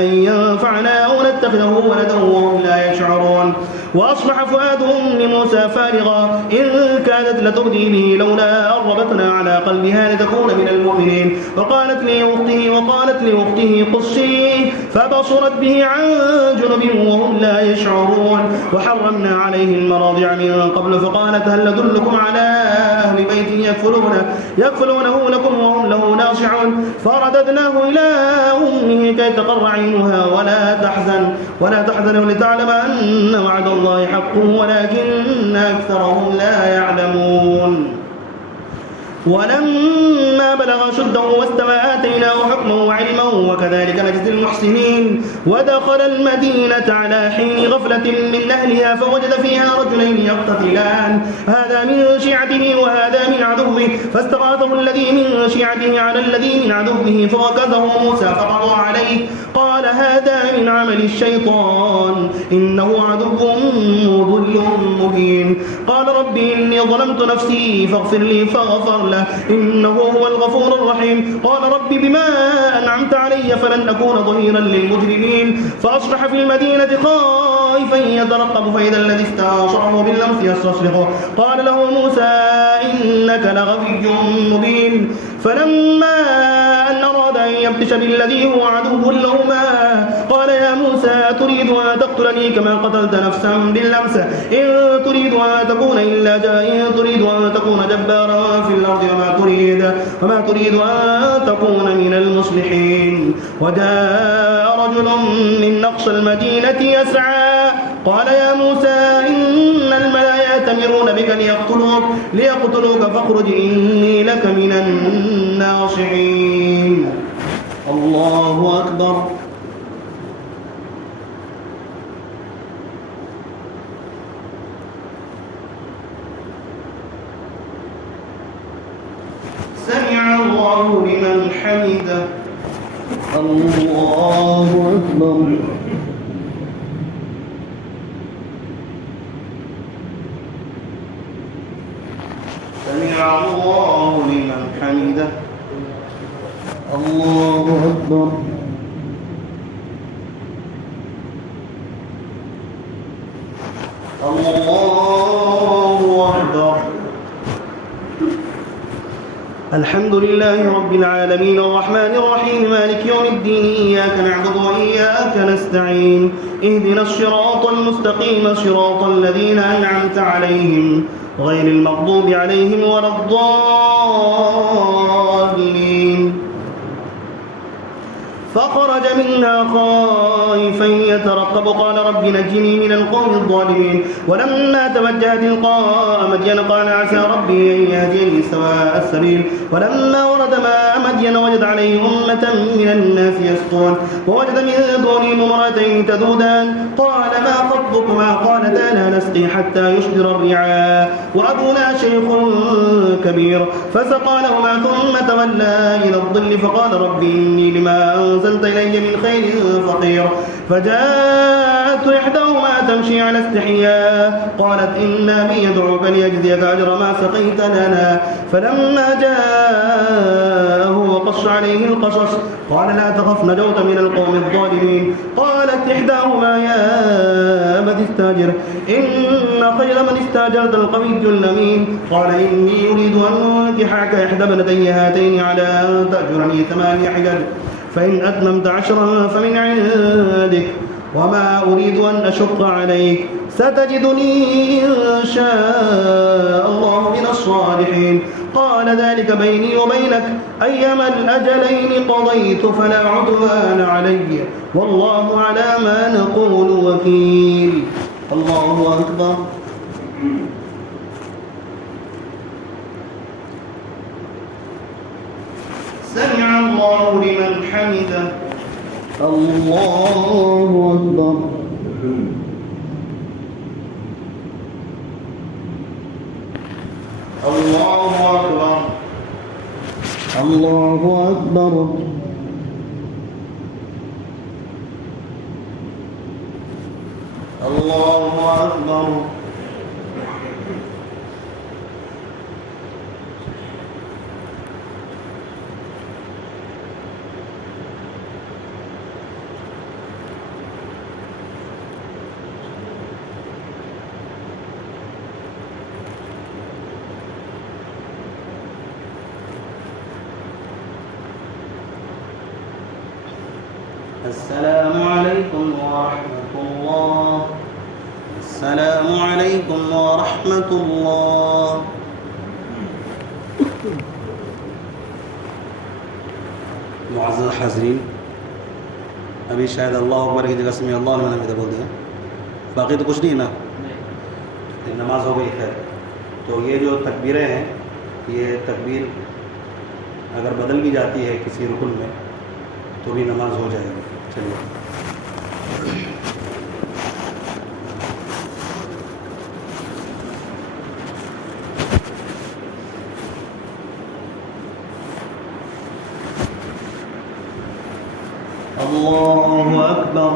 أن ينفعنا أو نتخذه ولدا وهم لا يشعرون وأصبح فؤاد أم موسى فارغا إن كادت لتبدي به لولا أن ربطنا على قلبها لتكون من المؤمنين وقالت لأخته قصيه فبصرت به عن جنب وهم لا يشعرون وحرمنا عليه المراضع من قبل فقالت هل ندلكم على أهل بيت يكفلونه لكم وهم له ناصعون فرددناه إلى أمه كي تقر عينها ولا تحزن ولتعلم أن وعد الله حق ولكن أكثرهم لا يعلمون. ولما بلغ أشده واستوى آتيناه حكما وعلما وكذلك نجزي المحسنين. ودخل المدينة على حين غفلة من أهلها فوجد فيها رجلين يقتتلان هذا من شيعته وهذا من عدوه فاستغاثه الذي من شيعته على الذي من عدوه فوكزه موسى فقضى عليه قال هذا من عمل الشيطان إنه عدو مضل مبين. قال رب إني ظلمت نفسي فاغفر لي فغفر له إنه هو الغفور الرحيم. قال رب بما أنعمت علي فلن أكون ظهيرا للمجرمين. فأصبح في المدينة خائفا يترقب فإذا الذي استنصره بالأمس يستصرخه قال له موسى إنك لغوي مبين. فلما أن أراد أن يبطش بالذي هو عدو لهما قال يا موسى تريد أن تقتلني كما قتلت نفسا بالأمس إن تريد أن تكون جبارا في الأرض وما تريد أن تكون من المصلحين. وجاء رجل من أقصى المدينة يسعى قال يا موسى إن الملأ يأتمرون بك ليقتلوك فاخرج إني لك من الناصحين. الله أكبر. سمع الله لمن حمده. الله أكبر. سمع الله لمن حمده. الله أكبر. الله أكبر. الحمد لله رب العالمين الرحمن الرحيم مالك يوم الدين إياك نعبد وإياك نستعين اهدنا الصراط المستقيم صراط الذين أنعمت عليهم غير المغضوب عليهم ولا الضالين. فخرج منها خائفا يترقب قال رب نجني من القوم الظالمين. ولما توجه تلقاء مدين قال عسى ربي أن يهديني سواء السبيل. ولما ورد ماء مدين وجد عليه أمة من الناس يسقون ووجد من دونهم امرأتين تذودان قال ما خطبكما قالتا لا نسقي حتى يصدر الرعاء وأبونا شيخ كبير. فسقى لهما ثم تولى إلى الظل فقال رب إني لما أنزلت إلي من خير فقير. فجاءت إحداهما تمشي على استحياء قالت إن أبي يدعوك ليجزيك أجر ما سقيت لنا. فلما جاءه وقص عليه القصص قال لا تخف نجوت من القوم الظالمين. قالت إحداهما يا أبت استاجر إن خير من استاجرت القوي الأمين. قال إني أريد أن أنكحك إحدى ابنتي هاتين على أن تأجرني 8 حجج فإن أتممت 10 فمن عندك وما أريد أن أشق عليك ستجدني إن شاء الله من الصالحين. قال ذلك بيني وبينك أيما الأجلين قضيت فلا عدوان علي والله على ما نقول وكيل. الله أكبر. سمع الله لمن حمده. الله أكبر. الله أكبر. الله أكبر. الله أكبر. السلام عليكم ورحمة الله. السلام عليكم ورحمة الله. मुअज़्ज़ज़ हाज़रीन, अभी शायद अल्लाह अकबर की जगह समी अल्लाह लिमन हमीदा बोल दिया, बाकी तो कुछ नहीं ना, नमाज हो गई खैर। तो ये जो तकबीरें हैं ये तकबीर अगर बदल भी जाती है किसी रुकन में तो भी नमाज हो जाएगी। चलिए। अल्लाहु अकबर।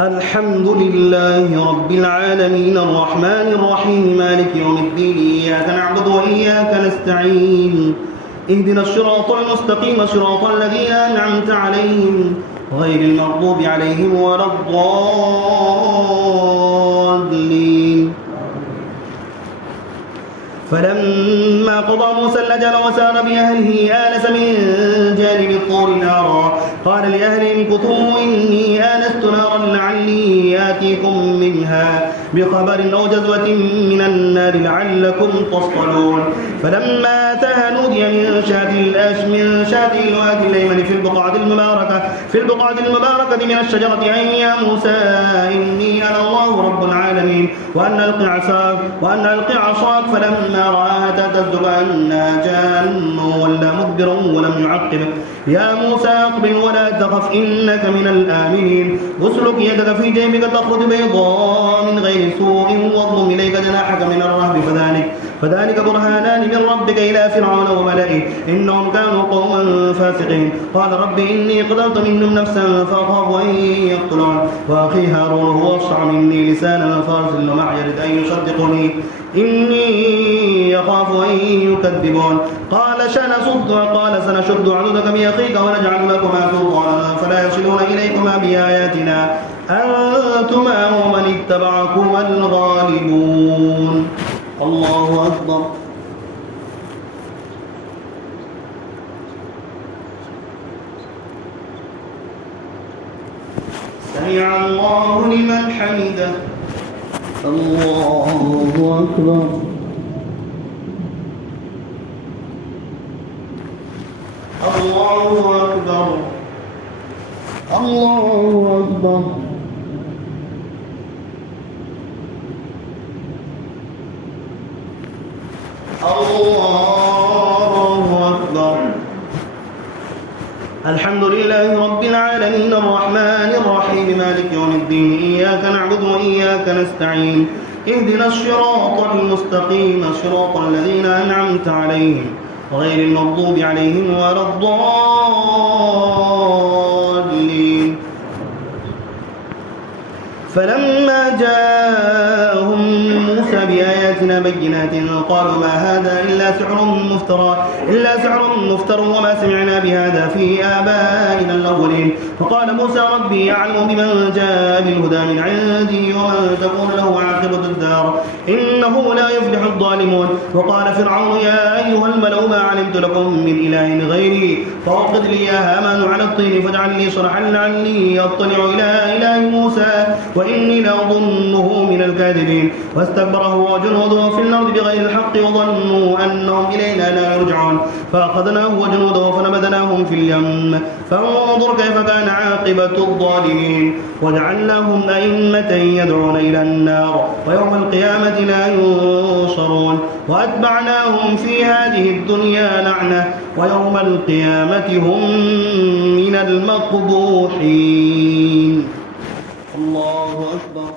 अल्हम्दुलिल्लाहि रब्बिल आलमीन अर्रहमानिर रहीम मालिकि यौमिद्दीन इय्याका नअबुदु व इय्याका नस्तईन इहदिनश शिरातल मुस्तकीम शिरातल लज़ीना अन'अमता अलैहिम गैरिल मग़दूबि अलैहिम वलद्दाल्लीन। فلما قضى موسى الأجل وسار بأهله آنس من جانب الطور نارا قال لأهلهم كثوا إني آنست نارا لعلي آتيكم منها بخبر أو جذوة من النار لعلكم تصطلون. فلما أتاها نودي من شاة الوادي الأيمن في البقعة المباركة من الشجرة أن يا موسى إني أنا الله رب العالمين وأن ألقي عصاك. فلما رآها تهتز كأنها جان ولا مدبرا ولم يعقب يا موسى أقبل ولا تخف إنك من الآمنين اسلك يدك في جيبك تخرج بيضاء من غير سوء واضم إليك جناحك من الرهب فذلك برهانان من ربك إلى فرعون وملئه إنهم كانوا قوما فاسقين. قال رب إني قتلت منهم نفسا فأخاف أن يقتلون وأخي هارون هو أفصح مني لسانا فأرسل معي يرد أن يصدقني إني يخاف أن يكذبون. قال سنشد عضدك بأخيك ونجعل لكما سلطانا فلا يصلون إليكما بآياتنا أنتما ومن اتبعكما الغالبون. الله أكبر. سمع الله لمن حمده. الله أكبر. الله أكبر. الله أكبر. الله أكبر. الحمد لله رب العالمين الرحمن الرحيم مالك يوم الدين إياك نعبد وإياك نستعين اهدنا الصراط المستقيم صراط الذين أنعمت عليهم غير المغضوب عليهم ولا الضالين. فلما جاءهم موسى بآياتنا بينات قالوا ما هذا إلا سحر مفتر وما سمعنا بهذا في آبائنا الأولين. فقال موسى ربي أعلم بمن جاء بالهدى من عندي ومن تكون له عاقبة الدار إنه لا يفلح الظالمون. وقال فرعون يا أيها الملأ ما علمت لكم من إله غيري فأوقد لي يا هامان على الطين فاجعل لي صرحا لعلي أطلع إلى إله موسى وإني لأظنه من الكاذبين. واستكبر هو وجنوده في الأرض بغير الحق وظنوا أنهم إلينا لا يرجعون. فأخذناه وجنوده فنبذناهم في اليم فانظر كيف كان عاقبة الظالمين. وجعلناهم أئمة يدعون إلى النار ويوم القيامة لا ينصرون. وأتبعناهم في هذه الدنيا لعنة ويوم القيامة هم من المقبوحين. الله أكبر.